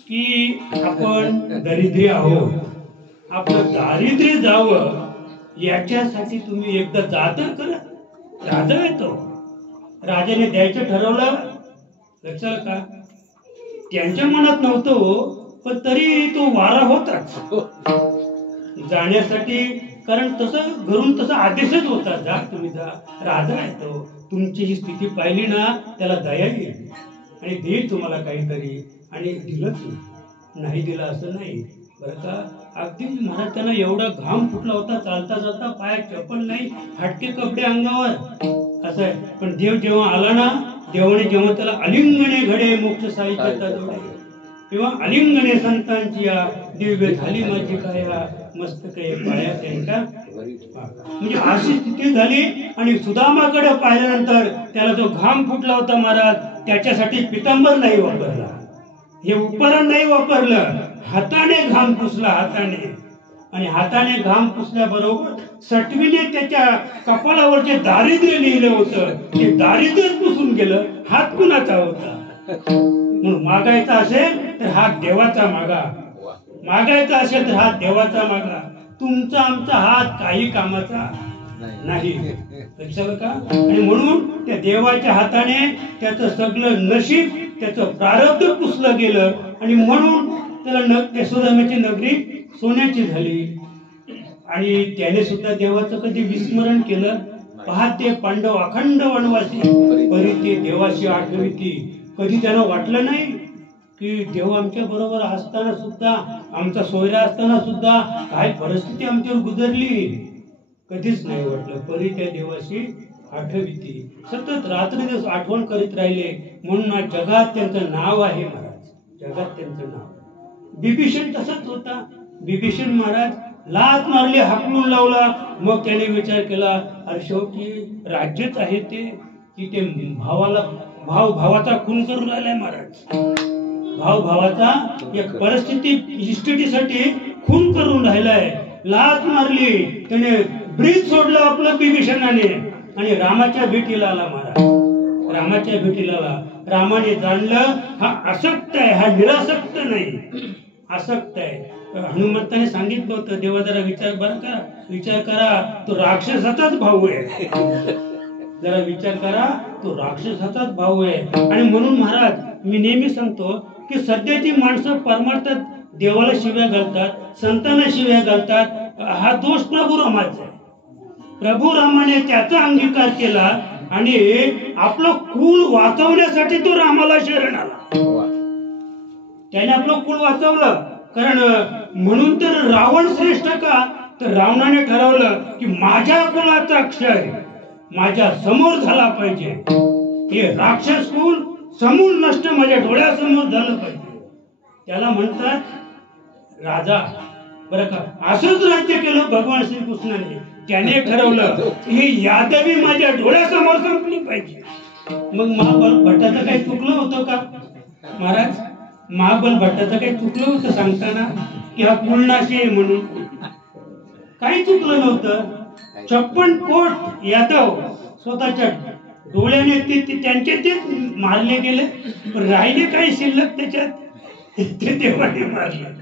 की आपण दरिद्री आहोत, आपलं दारिद्र्य जावं याच्यासाठी तुम्ही एकदा जाता करा. राजा आहे तो, राजाने द्यायचं ठरवलं, लक्षात का? त्यांच्या मनात नव्हतं, पण तरी तो वारा होताच जाण्यासाठी. कारण तसं घरून तसा आदेशच होता, जा तुम्ही जा, राजा आहे तो. तुमची ही स्थिती पाहिली ना, त्याला दया येईल आणि देईल तुम्हाला काहीतरी. आणि दिलंच नाही दिलं असं नाही, बरं का. अगदी महाराज त्यांना एवढा घाम फुटला होता, चालता चालता पायात चप्पल नाही, फाटके कपडे अंगावर, असं आहे. पण देव जेव्हा आला ना, देवाने जेव्हा त्याला अलिंगणे घडे मोक्ष साहित्याचा जोडे, किंवा अलिंगणे संतांची या दिव्य झाली माझी काया मस्तके पाया त्यांच्या. म्हणजे अशी स्थिती झाली. आणि सुदामाकडे पाहिल्यानंतर त्याला जो घाम फुटला होता महाराज, त्याच्यासाठी पितांबर नाही वापरला, हे उपकरण नाही वापरलं, हाताने घाम पुसला, हाताने. आणि हाताने घाम पुसल्याबरोबर सटवीने त्याच्या कपाळावर जे दारिद्र्य लिहिलं होतं ते दारिद्र्य पुसून गेलं. हात कुणाचा होता? म्हणून मागायचा असेल तर हात देवाचा मागा, मागायचा असेल तर हात देवाचा मागा. तुमचा आमचा हात काही कामाचा नाही, लक्षात का. आणि म्हणून त्या देवाच्या हाताने त्याचं सगळं नशीब, त्याचं प्रारब्ध पुसलं गेलं. आणि म्हणून त्याला सुदाम्याची नगरी सोन्याची झाली. आणि त्याने सुद्धा देवाचं कधी विस्मरण केलं? पाहते पांडव अखंड वनवासी, तरी ते देवाशी आठविती. कधी त्यांना वाटलं नाही की देव आमच्या बरोबर असताना सुद्धा, आमचा सोयरा असताना सुद्धा काय परिस्थिती आमच्यावर गुजरली? कधीच नाही वाटलं. परी त्या देवाशी आठविती, सतत रात्री दिवस आठवण करीत राहिले. म्हणून ना जगात त्यांचं नाव आहे महाराज, जगात त्यांचं नाव. विभीषण तसाच होता. विभीषण महाराज लात मारली, हाकलून लावला. मग त्याने विचार केला, अरे शेवटी राज्यच आहे ते, की ते भावाचा खून करून राहिलाय महाराज. भावाचा एक परिस्थिती इस्टेटीसाठी खून करून राहिलाय. लात मारली त्याने, ब्रीज सोडलं आपलं विभीषणाने, आणि रामाच्या भेटीला आला महाराज. रामाच्या भेटीला आला. रामाने जाणलं हा आसक्त आहे, हा निरासक्त नाही, आसक्त आहे. हनुमंताने सांगितलं होतं, देवा जरा विचार करा, तो राक्षसाचाच भाऊ आहे. जरा विचार करा, तो राक्षसाचाच भाऊ आहे. आणि म्हणून महाराज मी नेहमी सांगतो की सध्याची माणसं परमार्थात देवाला शिव्या घालतात, संतांना शिव्या घालतात. हा दोष प्रभू रामाचा आहे. प्रभू रामाने त्याचा अंगीकार केला आणि आपलं कुल वाचवण्यासाठी तो रामाला शरण आला. त्याने आपलं कुल वाचवलं. कारण म्हणून तर रावण श्रेष्ठ का, तर रावणाने ठरवलं की माझ्या कुलाचा क्षय माझ्या समोर झाला पाहिजे. हे राक्षस कुल समूळ नष्ट माझ्या डोळ्यासमोर झालं पाहिजे. त्याला म्हणतात राजा. बरं का, असंच राज्य केलं भगवान श्रीकृष्णाने. त्याने ठरवलं ही यादवी माझ्या डोळ्यासमोर संपली पाहिजे. मग महाबल भट्टाचं काही चुकलं होतं का महाराज? महाबल भट्टाचं काही चुकलं होतं सांगताना की हा कुलनाशी आहे म्हणून? काही चुकलं नव्हतं. 56 कोट यादव स्वतःच्या डोळ्याने ते त्यांचे तेच मारले गेले. राहिले काही शिल्लक त्याच्यात ते देवाने मारले.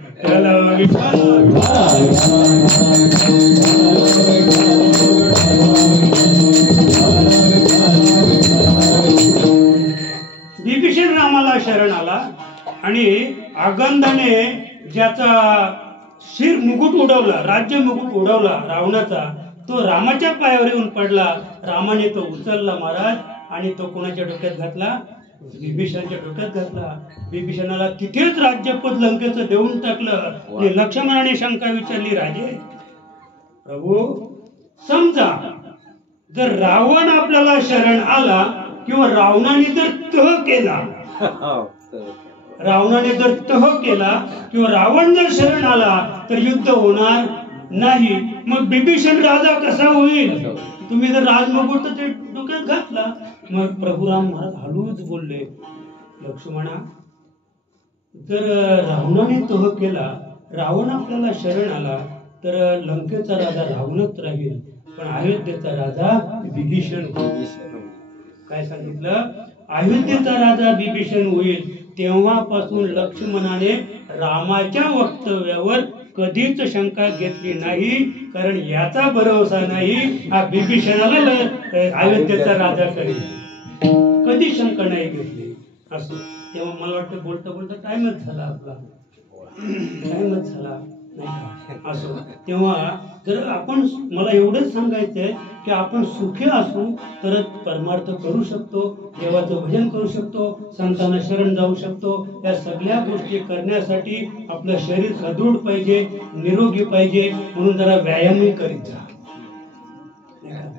विभीषण रामाला शरण आला आणि आगंदाने ज्याचा शिर मुकुट उडवला, राज्य मुकुट उडवला रावणाचा, तो रामाच्या पायावर येऊन पडला. रामाने तो उचलला महाराज आणि तो कोणाच्या डोक्यात घातला? विभीषणाच्या डोक्यात घातला. विभीषणाला तिथेच राज्यपद लंकेचं देऊन टाकलं. लक्ष्मणाने शंका विचारली, राजे प्रभू समजा जर रावण आपल्याला शरण आला किंवा रावणाने जर तह केला, रावणाने जर तह केला किंवा रावण जर शरण आला तर युद्ध होणार नाही. मग विभीषण राजा कसा होईल? तुम्ही जर राजमुकुट ते डोक्यात घातला. मग प्रभू राम महाराज हळूच बोलले, लक्ष्मणा जर रावणाने तह केला, रावण आपल्याला शरण आला तर लंकेचा राजा रावणच राहील, पण अयोध्येचा राजा विभीषण होईल. काय सांगितलं? अयोध्येचा राजा विभीषण होईल. तेव्हापासून लक्ष्मणाने रामाच्या वक्तव्यावर कधीच शंका घेतली नाही. कारण याचा भरोसा नाही हा विभीषणाला अयोध्येचा राजा करेल. कधी शंका नाही घेतली. असं तेव्हा मला वाटतं बोलता बोलता टाइमच झाला आपला, टाइमच झाला नाही का? असं तेव्हा जर आपण, मला एवढंच सांगायचंय की आपण सुखी असू तरच परमार्थ करू शकतो, देवाचं भजन करू शकतो, संतांना शरण जाऊ शकतो. या सगळ्या गोष्टी करण्यासाठी आपलं शरीर सदृढ पाहिजे, निरोगी पाहिजे. म्हणून जरा व्यायामही करीत जा.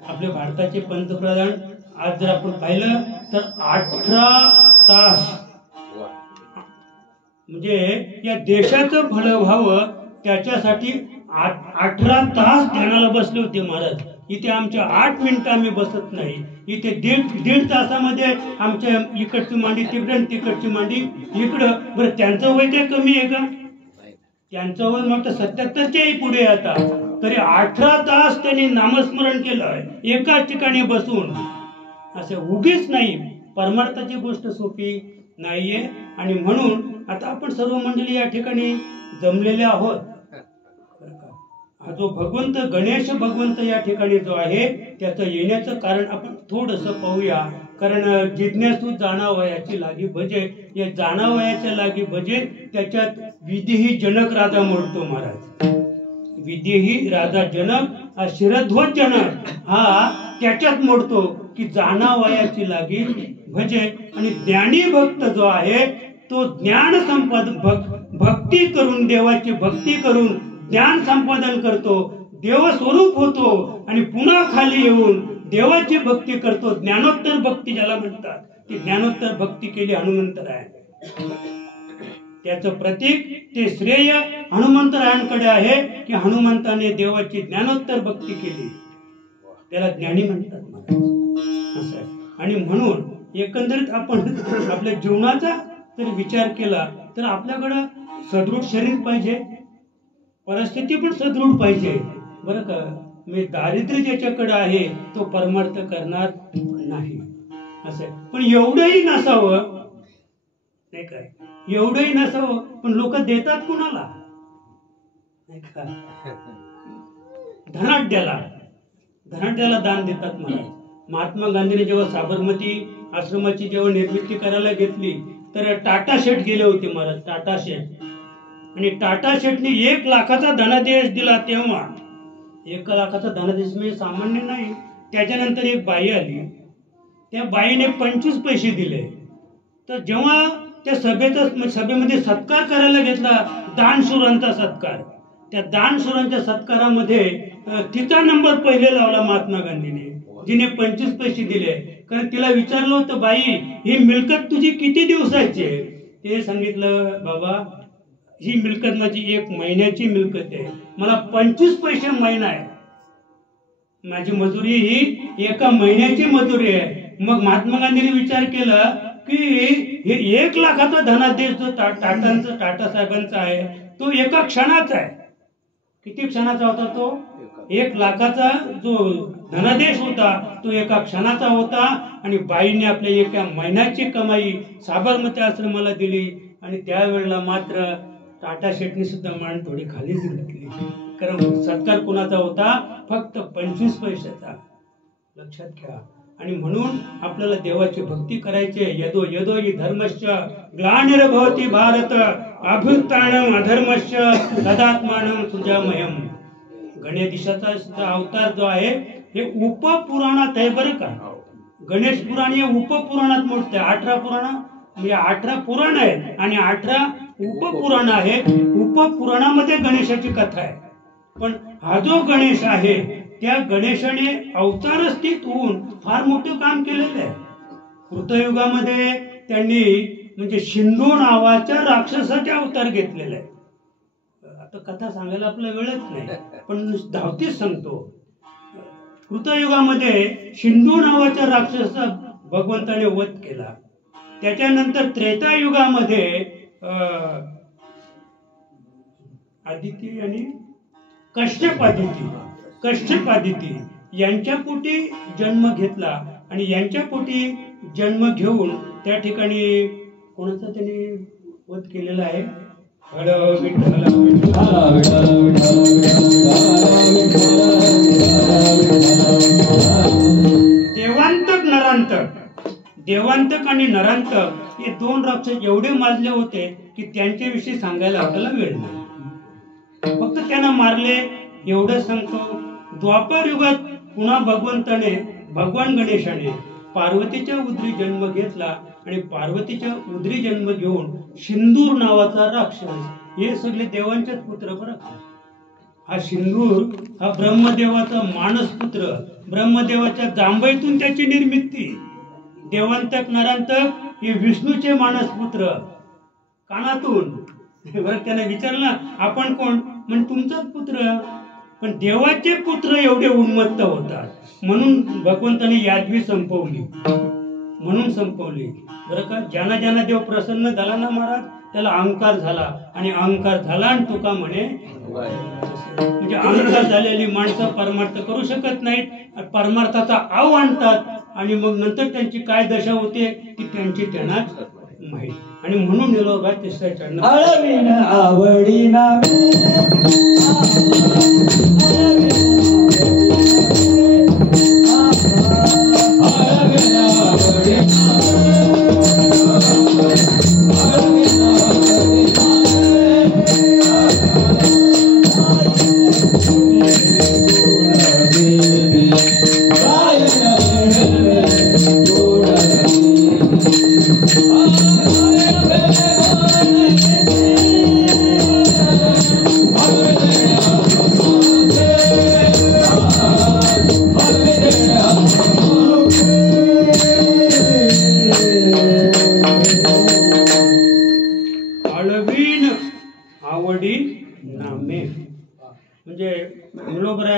आपले भारताचे पंतप्रधान आज जर आपण पाहिलं तर 18 तास, म्हणजे या देशाचं भलं व्हावं त्याच्यासाठी 18 तास ध्यानाला बसले होते महाराज. इथे आमच्या 8 मिनिटं आम्ही बसत नाही. इथे दीड तासामध्ये आमच्या इकडची मांडी तिकडे, तिकडची मांडी इकडं. बरं त्यांचं वय काय कमी आहे का? त्यांचं वय मग 77च्याही पुढे आता. तरी 18 तास त्यांनी नामस्मरण केलं एकाच ठिकाणी बसून. असं उगीच नाही. परमार्थाची गोष्ट सोपी नाहीये. आणि म्हणून आता आपण सर्व मंडळी या ठिकाणी जमलेले आहोत. हा जो भगवंत, गणेश भगवंत या ठिकाणी जो आहे त्याचं येण्याचं कारण आपण थोडंसं पाहूया. कारण जिज्ञासू जाणावयाची लागी भजे, या जाणावयाच्या लागी भजे त्याच्यात विदेही जनक राजा मोडतो महाराज. विदेही राजा जनक हा शिरध्वज जनक हा त्याच्यात मोडतो की जाणावयाची लागी भजे. आणि ज्ञानी भक्त जो आहे तो ज्ञान भक्ती करून, देवाची भक्ती करून ज्ञान संपादन करतो, देवस्वरूप होतो आणि पुन्हा खाली येऊन देवाची भक्ती करतो. ज्ञानोत्तर भक्ती ज्याला म्हणतात, ती ज्ञानोत्तर भक्ती केली हनुमंतराय. त्याचं प्रतीक, ते श्रेय हनुमंतरायांकडे आहे की हनुमंताने देवाची ज्ञानोत्तर भक्ती केली. त्याला ज्ञानी म्हणतात असं आहे. आणि म्हणून एकंदरीत आपण आपल्या जीवनाचा जर विचार केला तर आपल्याकडं सदृढ शरीर पाहिजे, परिस्थिती पण सदृढ पाहिजे. बरं का, मी दारिद्र्य ज्याच्याकडे आहे तो परमार्थ करणार नाही असं. पण एवढंही नसावं नाही काय, एवढंही नसावं पण लोक देतात कुणाला नाही का? धनाढ्याला दान देतात महाराज. महात्मा गांधीने जेव्हा साबरमती आश्रमाची जेव्हा निर्मिती करायला घेतली तर टाटा शेठ गेले होते महाराज. टाटा शेठ, आणि टाटा शेठने 1 लाखाचा धनादेश दिला. तेव्हा 1 लाखाचा धनादेश म्हणजे सामान्य नाही. त्याच्यानंतर एक बाई आली, त्या बाईने 25 पैसे दिले. तर जेव्हा त्या सभेमध्ये सत्कार करायला घेतला, दानशूरांचा सत्कार. त्या दानशूरांच्या सत्कारामध्ये तिचा नंबर पहिले लावला महात्मा गांधीने, जिने 25 पैसे दिले. कारण तिला विचारलं होतं, बाई ही मिळकत तुझी किती दिवसाची आहे? ते सांगितलं, बाबा ही मिळकत माझी 1 महिन्याची मिळकत आहे, मला 25 पैसे महिना आहे, माझी मजुरी ही 1 महिन्याची मजुरी आहे. मग महात्मा गांधीने विचार केला की हे 1 लाखाचा धनादेश जो टाटा साहेबांचा आहे तो 1 क्षणाचा आहे. किती क्षणाचा होता तो? 1 लाखाचा जो धनादेश होता तो 1 क्षणाचा होता. आणि बाईने आपल्या 1 महिन्याची कमाई साबरमती आश्रमाला दिली. आणि त्यावेळेला मात्र टाटा शेटनी सुद्धा मान थोडी खालीच घातली, कारण सत्कार कोणाचा होता? फक्त 25 पैशाचा. लक्षात घ्या. आणि म्हणून आपल्याला देवाची भक्ती करायची. यदो यदो हि धर्मश्च ग्लानिर्भवति भारत अभ्युत्थानम् अधर्मश्च तदात्मानं सुजामयम्. गणेशाचा सुद्धा अवतार जो आहे हे उपपुराणात आहे बरं का. गणेश पुराण हे उपपुराणात मोडते. 18 पुराण म्हणजे 18 पुराण आहेत आणि 18 उपपुराण आहेत. उपपुराणामध्ये गणेशाची कथा आहे. पण हा जो गणेश आहे त्या गणेशाने अवतार स्थित होऊन फार मोठं काम केलेलं आहे. कृतयुगामध्ये त्यांनी म्हणजे शिंदू नावाच्या राक्षसाचे अवतार घेतलेले आहे. आता कथा सांगायला आपला वेळच नाही, पण धावतीच सांगतो. कृतयुगामध्ये शिंदू नावाच्या राक्षसाचा भगवंताने वध केला. त्याच्यानंतर त्रेतायुगामध्ये आदिती आणि कश्यप आदिती यांच्या पोटी जन्म घेतला. आणि यांच्या पोटी जन्म घेऊन त्या ठिकाणी कोणाचा त्यांनी वध केलेला आहे? देवांतक आणि नरांतक हे 2 राक्षस एवढे माजले होते की त्यांच्याविषयी सांगायला आपल्याला वेळ नाही. फक्त त्यांना मारले एवढं सांगतो. द्वापर युगात पुन्हा भगवान गणेशाने पार्वतीच्या उदरी जन्म घेतला. आणि पार्वतीच्या उदरी जन्म घेऊन सिंदूर नावाचा राक्षस, हे सगळे देवांचेच पुत्र बरं. हा सिंदूर हा ब्रह्मदेवाचा मानसपुत्र, ब्रह्मदेवाच्या जांभईतून त्याची निर्मिती. देवांतक नरांतक हे विष्णूचे मानसपुत्र कानातून. बरं, त्याने विचारलं आपण कोण? म्हणजे तुमचाच पुत्र. पण देवाचे पुत्र एवढे उन्मत्त होतात म्हणून भगवंताने यादवी संपवली. बरं का. ज्यांना देव प्रसन्न झाला ना महाराज, त्याला अहंकार झाला. आणि अहंकार झाला आणि तुका म्हणे, म्हणजे अहंकार झालेली माणसं परमार्थ करू शकत नाहीत. परमार्थाचा आव आणतात आणि मग नंतर त्यांची काय दशा होते ती त्यांची त्यांनाच माहिती. आणि म्हणून निलोबा तिसऱ्या चरण आवडी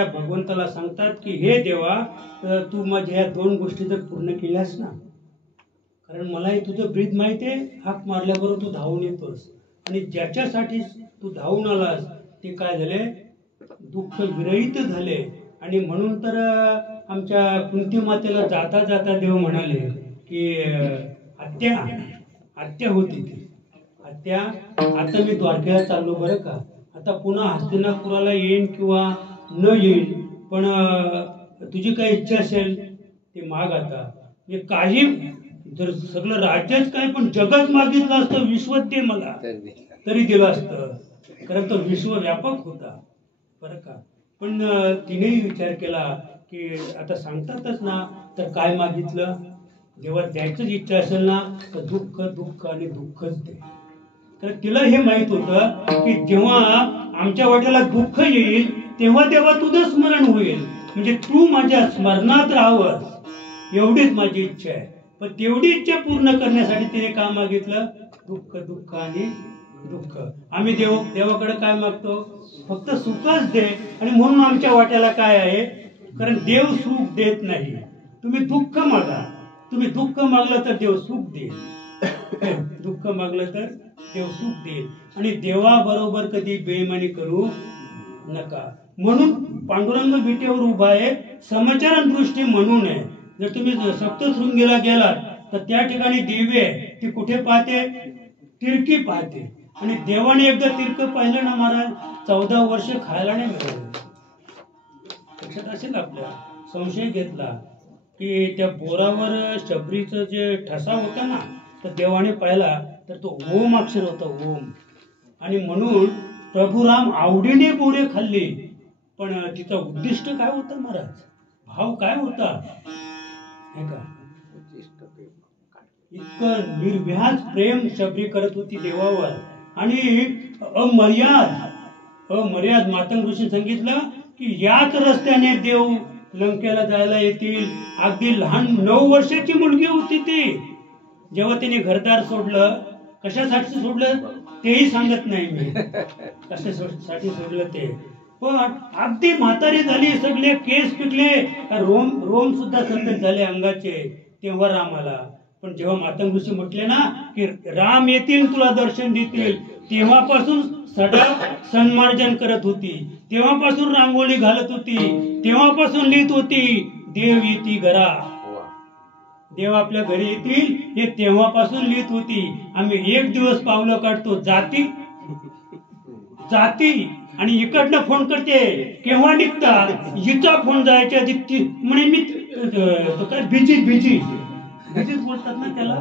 भगवंताला सांगतात की हे देवा, तू माझ्या या 2 गोष्टी जर पूर्ण केल्यास ना, कारण मलाही तुझं ब्रीद माहिती आहे, हाक मारल्याबरोबर तू धावून येतोस. आणि ज्याच्यासाठी तू धावून आलास ते काय झाले? दुःख विरहित झाले. आणि म्हणून तर आमच्या कुंती मातेला जाता जाता देव म्हणाले की आत्या होती ती आत्या, आता मी द्वारकेला चाललो बरं का, आता पुन्हा हस्तिनापुराला येईन किंवा न येईल, पण तुझी काही इच्छा असेल ते माग. आता म्हणजे काही जर सगळं राज्यच काय पण जगच मागितलं असतं, विश्वत दे मला, तरी दिलं असतं, कारण तो विश्वव्यापक होता बरं का. पण तिनेही विचार केला की आता सांगतातच ना, तर काय मागितलं? जेव्हा द्यायचंच इच्छा असेल ना तर दुःख दुःख आणि दुःखच दे. तर तिला हे माहित होतं की जेव्हा आमच्या वाट्याला दुःख येईल तेव्हा तेव्हा तुझं स्मरण होईल, म्हणजे तू माझ्या स्मरणात राहावंस एवढीच माझी इच्छा आहे. पण तेवढी इच्छा पूर्ण करण्यासाठी तिने काय मागितलं? दुःख दुःख आणि दुःख. आम्ही देवाकडे काय मागतो? फक्त सुखच दे. आणि म्हणून आमच्या वाट्याला काय आहे? कारण देव सुख देत नाही. तुम्ही दुःख मागा. तुम्ही दुःख मागलं तर देव सुख देईल. दुःख मागलं तर देव सुख देईल. आणि देवाबरोबर कधी बेईमानी करू नका. म्हणून पांडुरंग विटेवर उभा आहे समचरण दृष्टी म्हणून आहे. जर तुम्ही सप्तशृंगीला गेलात तर त्या ठिकाणी देवी आहे, ती कुठे पाहते? तिरकी पाहते. आणि देवाने एकदा तिरक पाहिलं ना महाराज, 14 वर्ष खायला नाही मिळालं. लक्षात असेल आपल्या. संशय घेतला की त्या बोरावर शबरीचं जे ठसा होता ना, तर देवाने पाहिला तर तो ओम अक्षर होता, ओम. आणि म्हणून प्रभू राम आवडीने बोरे खाल्ली. पण तिचा उद्दिष्ट काय होतं महाराज? भाव काय होता? हे का इतकं निर्व्याज प्रेम शबरी करत होती देवावर. आणि अमर्याद मातंग ऋषी सांगितलं की याच रस्त्याने देव लंकेला जायला येतील. अगदी लहान 9 वर्षाची मुलगी होती ती. जेव्हा तिने घरदार सोडलं, कशासाठी सोडलं तेही सांगत नाही मी, कशासाठी सोडलं ते. पण अगदी म्हातारी झाली, सगळे केस पिकले, रोम सुद्धा सतत झाले अंगाचे, तेव्हा राम आला. पण जेव्हा मातंग ऋषी म्हटले ना की राम येतील तुला दर्शन देतील, तेव्हापासून सडा सन्मार्जन करत होती, तेव्हापासून रांगोळी घालत होती, तेव्हापासून लिहित होती देव येती घरा, देव आपल्या घरी येतील हे तेव्हापासून लिहित होती. आम्ही एक दिवस पावलं काढतो जाती आणि इकडनं फोन करते केव्हा निघता, हिचा फोन जायच्या आधी ती म्हणे मी काय बिजी बोलतात ना त्याला,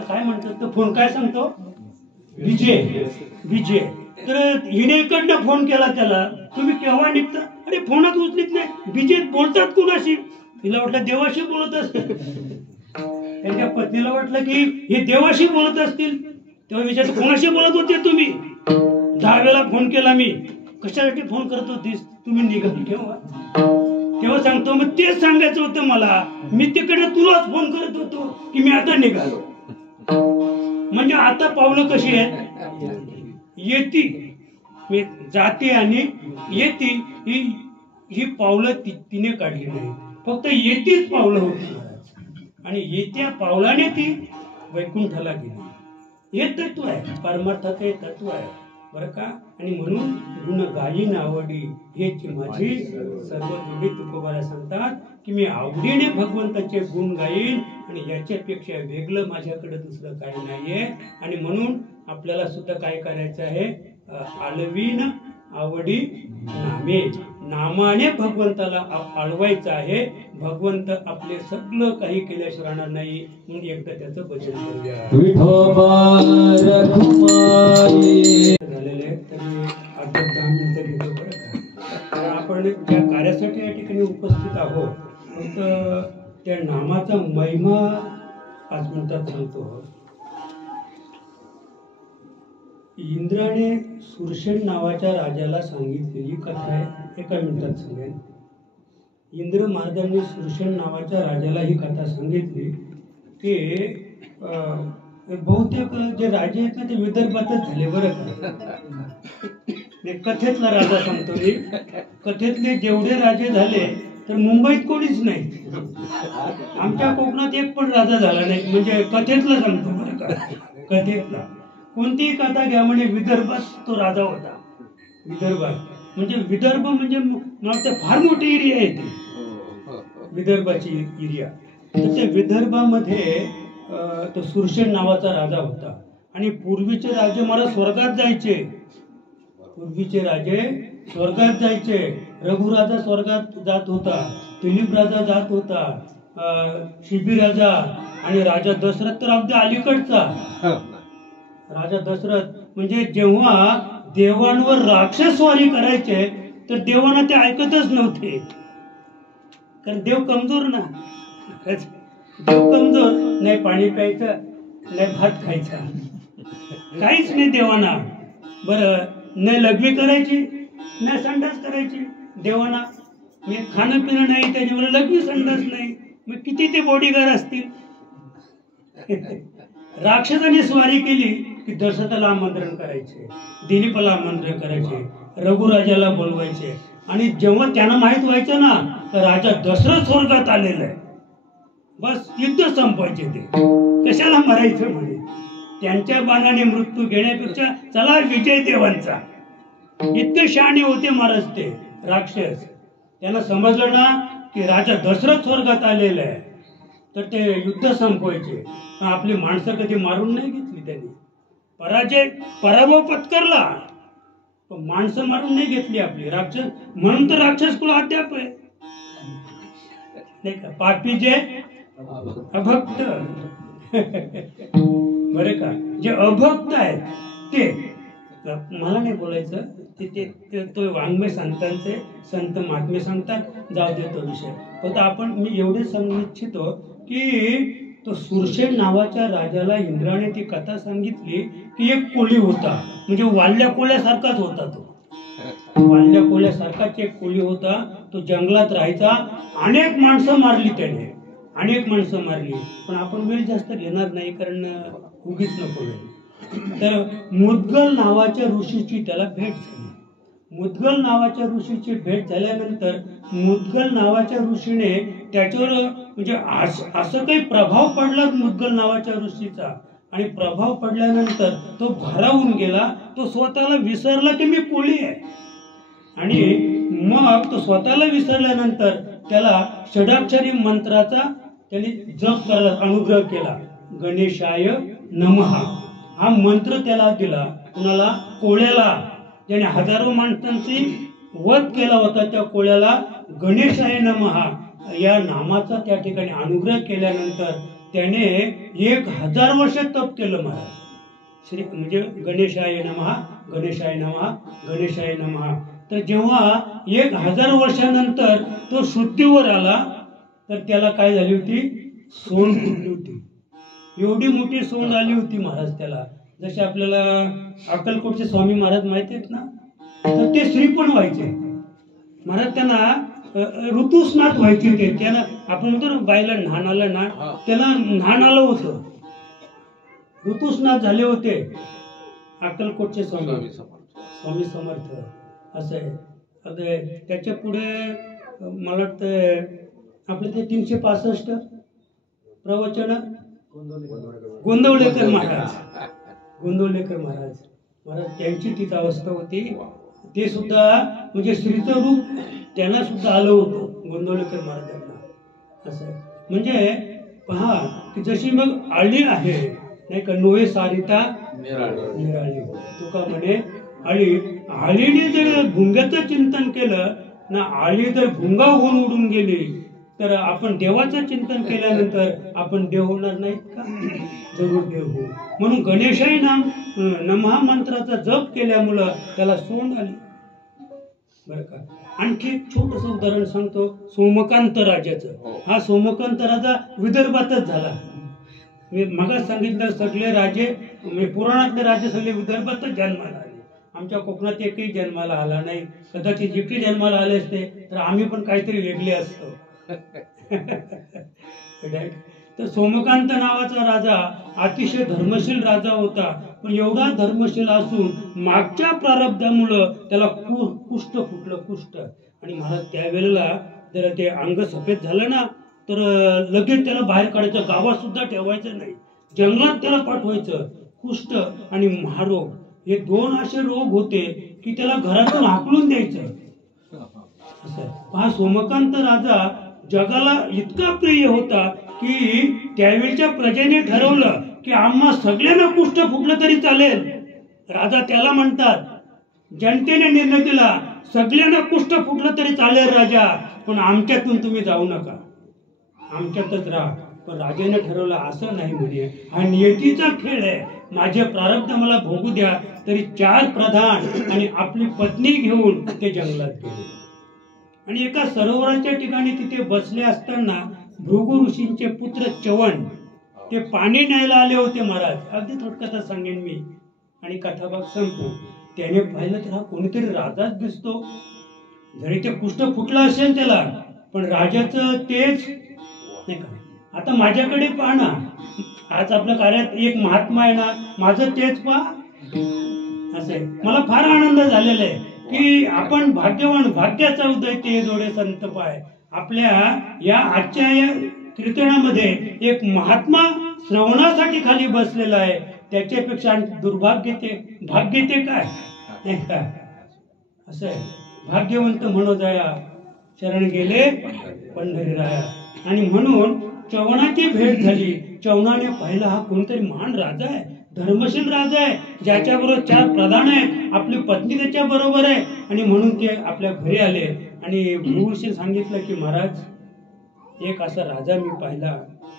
काय म्हणतात तो फोन, काय सांगतो बिजे. तर हिने इकडनं फोन केला त्याला, तुम्ही केव्हा निघता? अरे फोनच उचलीत नाही, बिजेत बोलतात कुणाशी? तिला वाटलं देवाशी बोलत असतील. त्यांच्या पत्नीला वाटलं की हे देवाशी बोलत असतील. तेव्हा विचारलं कोणाशी बोलत होते तुम्ही? 10 वेळा फोन केला मी. कशासाठी फोन करत होतीस? तुम्ही निघाली केव्हा? तेव्हा सांगतो मग तेच सांगायचं होतं मला, मी तिकडे तुलाच फोन करत होतो की मी आता निघालो. म्हणजे आता पावलं कशी आहेत? येती, मी जाते आणि येती. ही पावलं तिने काढली नाही, फक्त येतीच पावलं होती. आणि येत्या पावलाने ती वैकुंठाला गेली. हे तत्व आहे, परमार्थाचं हे तत्व आहे बरं का. आणि म्हणून गुण गायीन आवडी हेची माझी सर्व जोडी. तुकोबाला सांगतात की मी आवडीने भगवंताचे गुण गाईन आणि याच्यापेक्षा वेगळं माझ्याकडे दुसरं काही नाहीये. आणि म्हणून आपल्याला सुद्धा काय करायचं आहे? आळवीन आवडी नामे, नामाने भगवंताला आळवायचं आहे. भगवंत आपले सगळं काही केल्याशिवाय राहणार नाही. म्हणून एकदा त्याचं भजन करूया. झालेले तरी 8-10 मिनिटं घेतो बरं का. आपण ज्या कार्यासाठी या ठिकाणी उपस्थित आहोत, फक्त त्या नामाचा महिमा 5 मिनिटात सांगतो. इंद्राने सुरसेन नावाच्या राजाला सांगितलेली कथा आहे, एका मिनिटात सांगेन. इंद्र महाराजांनी सुरसेन नावाच्या राजाला ही कथा सांगितली की बहुतेक जे राजे आहेत ना ते विदर्भातच झाले बरं का. कथेतला राजा सांगतो मी. कथेतले जेवढे राजे झाले तर मुंबईत कोणीच नाही, आमच्या कोकणात एक पण राजा झाला नाही. म्हणजे कथेतला सांगतो बरं का, कथेतला. कोणतीही कथा घ्या, म्हणजे विदर्भात तो राजा होता. विदर्भात म्हणजे विदर्भ म्हणजे मला फार मोठी एरिया आहे ती, विदर्भाची एरिया. तर त्या विदर्भामध्ये तो सुरसेन नावाचा राजा होता. आणि पूर्वीचे राजे मला स्वर्गात जायचे, पूर्वीचे राजे स्वर्गात जायचे. रघुराजा स्वर्गात जात होता, दिलीप राजा जात होता, शिबी राजा, आणि राजा दशरथ तर अगदी अलीकडचा राजा दशरथ. म्हणजे जेव्हा देवांवर राक्षसवारी करायचे तर देवांना ते ऐकतच नव्हते, कारण देव कमजोर ना. देव कमजोर, नाही पाणी प्यायचं, नाही भात खायचा, काहीच नाही देवाना. बरं, नाही लघवी करायची, नाही संडास करायची देवाना. मी खाणं पिणं नाही, त्याच्यामुळे लघवी संडास नाही. मग किती ते बॉडीगार्ड असतील. राक्षसाने स्वारी केली की दशरथाला आमंत्रण करायचे, दिलीपाला आमंत्रण करायचे, रघुराजाला बोलवायचे. आणि जेव्हा त्यांना माहित व्हायचं ना तर राजा दशरथ स्वर्गात आलेला आहे, बस युद्ध संपवायचे. ते कशाला मरायचं म्हणे, त्यांच्या बाणाने मृत्यू घेण्यापेक्षा चला विजय देवांचा. इतके शहाणे होते महाराज ते राक्षस. त्यांना समजलं ना की राजा दशरथ स्वर्गात आलेला आहे तर ते युद्ध संपवायचे. पण आपली माणसं कधी मारून नाही घेतली त्यांनी. पराभव पत्करला, पण माणसं मारून नाही घेतली आपली. राक्षस म्हणून तर राक्षस कुळ अद्याप आहे नाही का. पापी जे अभक्त बरे का, जे अभक्त आहेत ते, मला नाही बोलायचं ते तो वाङ्मय संतांचे संत महात्मे सांगतात, जाऊ दे तो विषय. फक्त आपण मी एवढे सांगू इच्छितो की तो सुरसेन नावाच्या राजाला इंद्राने ती कथा सांगितली की एक कोळी होता, म्हणजे वाल्ल्या कोळ्यासारखाच होता. तो वाल्ल्या कोळ्यासारखाच एक कोळी होता. तो जंगलात राहायचा. अनेक माणसं मारली त्याने, अनेक माणसं मारली. पण आपण वेळ जास्त घेणार नाही कारण उगीच नको वेळ. तर मुद्गल नावाच्या ऋषीची त्याला भेट झाली. मुद्गल नावाच्या ऋषीची भेट झाल्यानंतर मुद्गल नावाच्या ऋषीने त्याच्यावर म्हणजे असं काही प्रभाव पडला मुद्गल नावाच्या ऋषीचा. आणि प्रभाव पडल्यानंतर तो भारावून गेला. तो स्वतःला विसरला की मी कोळी आहे. आणि मग तो स्वतःला विसरल्यानंतर त्याला षडाक्षरी मंत्राचा त्याने जप करायला अनुग्रह केला. गणेशाय नमः हा मंत्र त्याला दिला. कुणाला? कोळ्याला. ज्याने हजारो माणसांची वध केला होता त्या कोळ्याला गणेशाय नमः या नामाचा त्या ठिकाणी अनुग्रह केल्यानंतर त्याने 1000 वर्ष तप केलं महाराज. श्री म्हणजे गणेशाय नमः, गणेशाय नमः, गणेशाय नमः. तर जेव्हा 1000 वर्षानंतर तो शुद्धीवर आला तर त्याला काय झाली होती? सोंड फुटली होती. एवढी मोठी सोंड आली होती महाराज त्याला. जसे आपल्याला अक्कलकोटचे स्वामी महाराज माहिती आहेत ना, तर ते श्री पण व्हायचे महाराज. त्यांना ऋतुस्नात व्हायचे ते. त्यांना आपण म्हणतो ना बाईला न्हाण आलं ना, त्याला न्हाण आलं होतं, ऋतुस्नात झाले होते अक्कलकोटचे स्वामी समर्थ. असं आहे. आता त्याच्या पुढे मला वाटतं आपले ते 365 प्रवचन गोंदवलेकर महाराज, गोंदवलेकर महाराज त्यांची तीच अवस्था होती. ते सुद्धा म्हणजे श्रीचं रूप त्यांना सुद्धा आलं होतं गोंदवलेकर महाराजांना. असं म्हणजे पहा की जशी मग आळी आहे नाही का, नोहे सारिता निराळी. तुका म्हणे आळीने जर भुंग्याचं चिंतन केलं ना, आळी जर भुंगा होऊन उडून गेली तर आपण देवाचं चिंतन केल्यानंतर आपण देव होणार नाहीत का? जरूर देव होऊ. म्हणून गणेशाय नमः मंत्राचा जप केल्यामुळं त्याला सोंड आली बरं का. आणखी एक छोटस उदाहरण सांगतो सोमकांत राजाचं. हा सोमकांत राजा विदर्भातच झाला. मी मगाच सांगितलं सगळे राजे म्हणजे पुराणातले राजे सगळे विदर्भातच जन्माला आले. आमच्या कोकणात एकही जन्माला आला नाही. कदाचित जिकडे जन्माला आले असते तर आम्ही पण काहीतरी वेगळे असतो. तर सोमकांत नावाचा राजा अतिशय धर्मशील राजा होता. पण एवढा धर्मशील असून मागच्या प्रारब्धामुळं त्याला कुष्ठ फुटलं, कुष्ठ. आणि महाराज त्यावेळेला जर ते अंग सफेद झालं ना तर लगेच त्याला बाहेर काढायचं, गावात सुद्धा ठेवायचं नाही, जंगलात त्याला पाठवायचं. कुष्ठ आणि महारोग हे 2 असे रोग होते की त्याला घरातून हाकलून द्यायचं. असं हा सोमकांत राजा जगाला इतका प्रिय होता की त्यावेळच्या प्रजेने ठरवलं की आम्हा सगळ्यांना कुष्ठ फुटलं तरी चालेल. राजा त्याला म्हणतात, जनतेने निर्णय दिला सगळ्यांना कुष्ठ फुटलं तरी चालेल राजा, पण आमच्यातून तुम्ही जाऊ नका, आमच्यातच राहा. पण राजाने ठरवलं असं नाही म्हणे, हा नियतीचा खेळ आहे, माझे प्रारब्ध मला भोगू द्या. तरी 4 प्रधान आणि आपली पत्नी घेऊन ते जंगलात गेले. आणि एका सरोवराच्या ठिकाणी तिथे बसले असताना भृगु ऋषींचे पुत्र च्यवन ते पाणी न्यायला आले होते महाराज. अगदी थोडक्यात सांगेन मी आणि कथाभाग संपू. त्याने पाहिलं तर हा कोणीतरी राजाच दिसतो. जरी ते कुष्ठ फुटलं असेल त्याला, पण राजाचं तेच नाही का. आता माझ्याकडे पहा ना, आज आपल्या कार्यात एक महात्मा आहे ना, माझं तेच पहा असं आहे. मला फार आनंद झालेला आहे की आपण भाग्यवान, भाग्याचा उदय ते जोडे संत पाय. आपल्या या आजच्या या कीर्तनामध्ये एक महात्मा श्रवणासाठी खाली बसलेला आहे. त्याच्यापेक्षा दुर्भाग्य ते भाग्य ते काय नाही का असं आहे. भाग्यवंत म्हणो जाया शरण गेले पंढरी राया. आणि म्हणून च्यवनाची भेट झाली. च्यवनाने पाहिला हा कोणतरी महान राजा आहे, धर्मशील राजा आहे, ज्याच्याबरोबर 4 प्रधान आहेत, आपली पत्नी त्याच्या बरोबर आहे. आणि म्हणून ते आपल्या घरी आले आणि भृगुशी सांगितलं की महाराज, एक असा राजा मी पाहिला,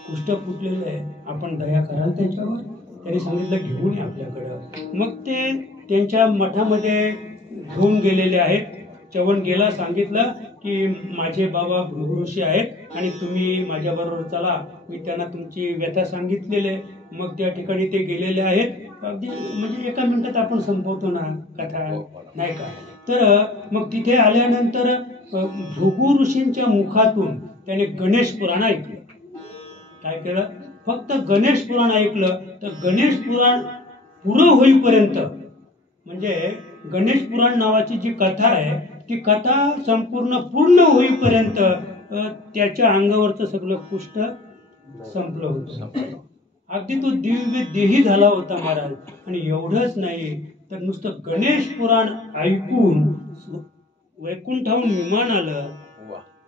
कुष्ठ फुटलेलं आहे, आपण दया कराल त्याच्यावर. त्यांनी सांगितलं घेऊन ये आपल्याकडं. मग ते त्यांच्या मठामध्ये घेऊन गेलेले आहेत. च्यवन गेला, सांगितलं की माझे बाबा भृगु ऋषी आहेत आणि तुम्ही माझ्याबरोबर चला. मी त्यांना तुमची व्यथा सांगितलेले. मग त्या ठिकाणी ते गेलेले आहेत. अगदी म्हणजे एका मिनिटात आपण संपवतो ना कथा नाही का. तर मग तिथे आल्यानंतर भृगु ऋषींच्या मुखातून त्याने गणेश पुराण ऐकलं. काय केलं? फक्त गणेश पुराण ऐकलं. तर गणेश पुराण पुरं होईपर्यंत, म्हणजे गणेश पुराण नावाची जी कथा आहे, ती कथा संपूर्ण पूर्ण होईपर्यंत त्याच्या अंगावरचं सगळं कुष्ठ संपलं होतं. अगदी तो दिव्य देही झाला होता महाराज. आणि एवढंच नाही तर नुसतं गणेश पुराण ऐकून वैकुंठाहून विमान आलं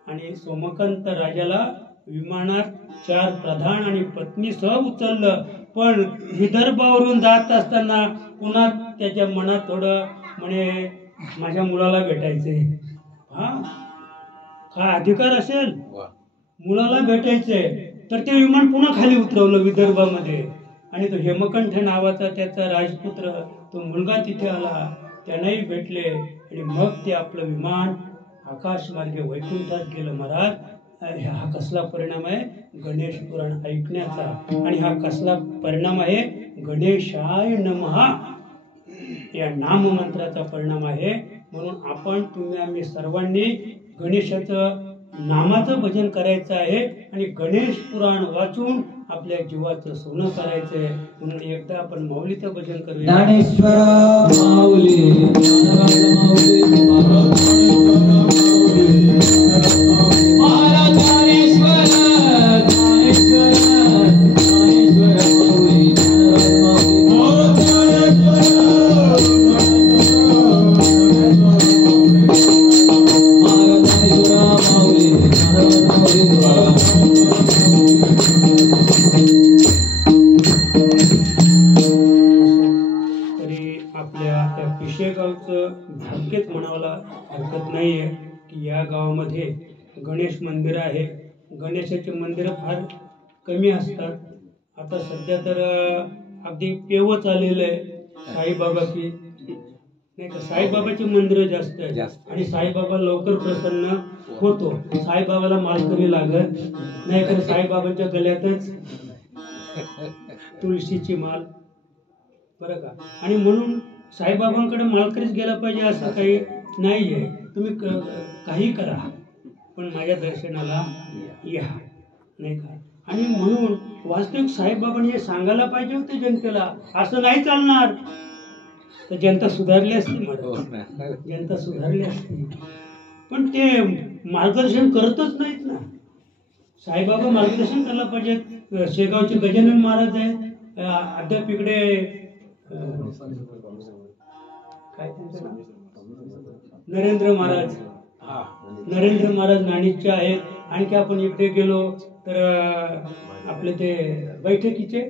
आणि सोमकांत राजाला विमानात 4 प्रधान आणि पत्नीसह उचललं. पण विदर्भावरून जात असताना पुन्हा त्याच्या मनात थोडं म्हणे माझ्या मुलाला भेटायचे. हा काय अधिकार असेल मुलाला भेटायचे. तर ते विमान पुन्हा खाली उतरवलं विदर्भामध्ये. आणि तो हेमकंठ नावाचा त्याचा राजपुत्र, तो मुलगा तिथे आला, त्यांनाही भेटले. आणि मग ते आपलं विमान आकाशमार्गे वैकुंठात गेलं महाराज. हा कसला परिणाम आहे गणेश पुराण ऐकण्याचा. आणि हा कसला परिणाम आहे गणेशाय नमः या नाम मंत्राचा परिणाम आहे. म्हणून आपण तुम्ही आम्ही सर्वांनी गणेशाचं नामाचं भजन करायचं आहे आणि गणेश पुराण वाचून आपल्या जीवाचं सोनं करायचंय. म्हणून एकदा आपण माऊलीचं भजन करूया. ज्ञानेश्वर माऊली महाराज ज्ञानेश्वर ज्ञानेश्वर ज्ञानेश्वर माऊली भाग्यच म्हणायला हरकत नाहीये की या गावामध्ये गणेश मंदिर आहे. गणेशाचे मंदिर फार कमी असतात. आता सध्या तर अगदी पेवच आलेलं आहे साईबाबाची नाही का. साईबाबाची मंदिरं जास्त आहेत आणि साईबाबा लवकर प्रसन्न होतो. साईबाबाला मालकरी लागत नाही, तर साईबाबांच्या गळ्यातच तुळशीची माल बरं का. आणि म्हणून साईबाबांकडे मालकरीच गेला पाहिजे असं काही नाहीये. तुम्ही काही करा पण माझ्या दर्शनाला या नाही का. आणि म्हणून वास्तविक साईबाबांनी हे सांगायला पाहिजे होते जनतेला. असं नाही चालणार तर जनता सुधारली असती महाराज, जनता सुधारली असती. पण ते मार्गदर्शन करतच नाहीत ना. साईबाबा मार्गदर्शन करायला पाहिजे. शेगावचे गजानन महाराज आहे, अद्याप इकडे काय त्यांचं नाव नरेंद्र महाराज, नरेंद्र महाराज नाणीचे आहेत. आणखी आपण इकडे गेलो तर आपले ते बैठकीचे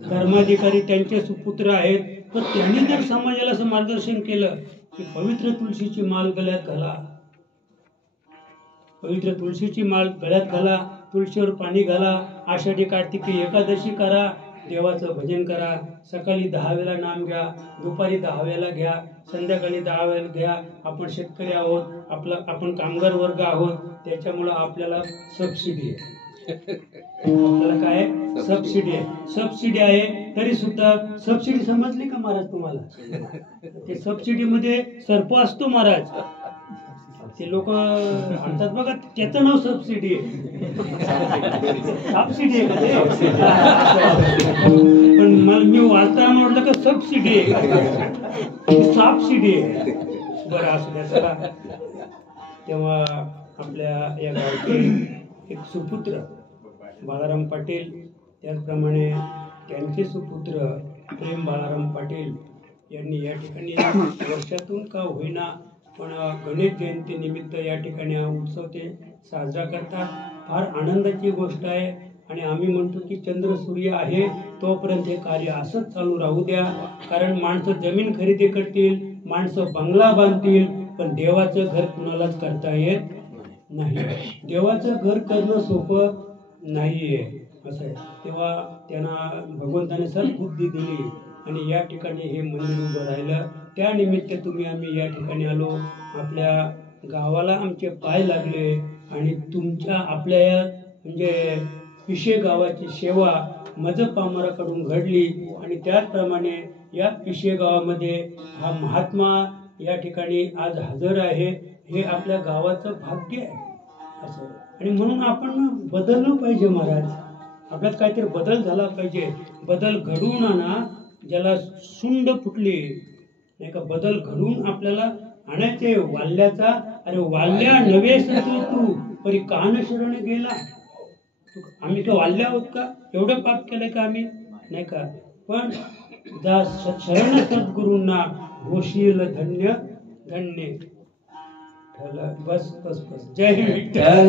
धर्माधिकारी त्यांचे सुपुत्र आहेत. तर त्यांनी जर समाजाला असं मार्गदर्शन केलं की पवित्र तुळशीची माळ गळ्यात घाला, पवित्र तुळशीची माळ गळ्यात घाला, तुळशीवर पाणी घाला, आषाढी कार्तिकी एकादशी करा, देवाचं भजन करा. सकाळी 10 वेळा नाम घ्या, दुपारी 10 वेळा घ्या, संध्याकाळी 10 वेळा घ्या. आपण शेतकरी आहोत, आपण कामगार वर्ग आहोत, त्याच्यामुळं आपल्याला सबसिडी आहे. आपल्याला काय सबसिडी आहे, सबसिडी आहे. तरी सुद्धा सबसिडी समजली का महाराज तुम्हाला? ते सबसिडी मध्ये सर्प असतो महाराज. ते लोक आणतात बघा, त्याचं नाव सबसिडी आहे. सबसिडी आहे का ते? पण मला मी वाचताना म्हटलं का सबसिडी आहे, सबसिडी आहे. बरं असू द्या चला. तेव्हा आपल्या या गावचे एक सुपुत्र बाळाराम पाटील, त्याचप्रमाणे त्यांचे सुपुत्र प्रेम बाळाराम पाटील यांनी या ठिकाणी वर्षातून का होईना पण गणेश जयंती निमित्त या ठिकाणी हा उत्सव ते साजरा करतात. फार आनंदाची गोष्ट आहे. आणि आम्ही म्हणतो की चंद्र सूर्य आहे तोपर्यंत हे कार्य असंच चालू राहू द्या. कारण माणसं जमीन खरेदी करतील, माणसं बंगला बांधतील, पण देवाचं घर कुणालाच करता येत नाही. देवाचं घर करणं सोपं नाहीये असं आहे. तेव्हा त्यांना भगवंताने सद्बुद्धी दिली आणि या ठिकाणी हे मंदिर उभं राहिलं. त्यानिमित्त आम्ही या ठिकाणी आलो. आपल्या गावाला आमचे पाय लागले आणि तुमच्या आपल्या म्हणजे पिशे गावाची सेवा मज पामराकडून घडली. आणि त्याचप्रमाणे या पिशे गावामध्ये हा महात्मा या ठिकाणी आज हजर आहे. हे आपल्या गावाचं भाग्य आहे असं. आणि म्हणून आपण बदललं पाहिजे महाराज. आपल्यात काहीतरी बदल झाला पाहिजे. बदल घडवून आणा. ज्याला सुंड फुटली नाही का, बदल घडवून आपल्याला आणायचे. वाल्याचा अरे वाल्या नव्हे तू परी कान शरण गेला. आम्ही का वाल्या आहोत का? एवढं पाप केलंय का आम्ही? नाही का. पण जा शरण सद्गुरूंना होशील धन्य धन्य. बस बस बस. जय विठ्ठल.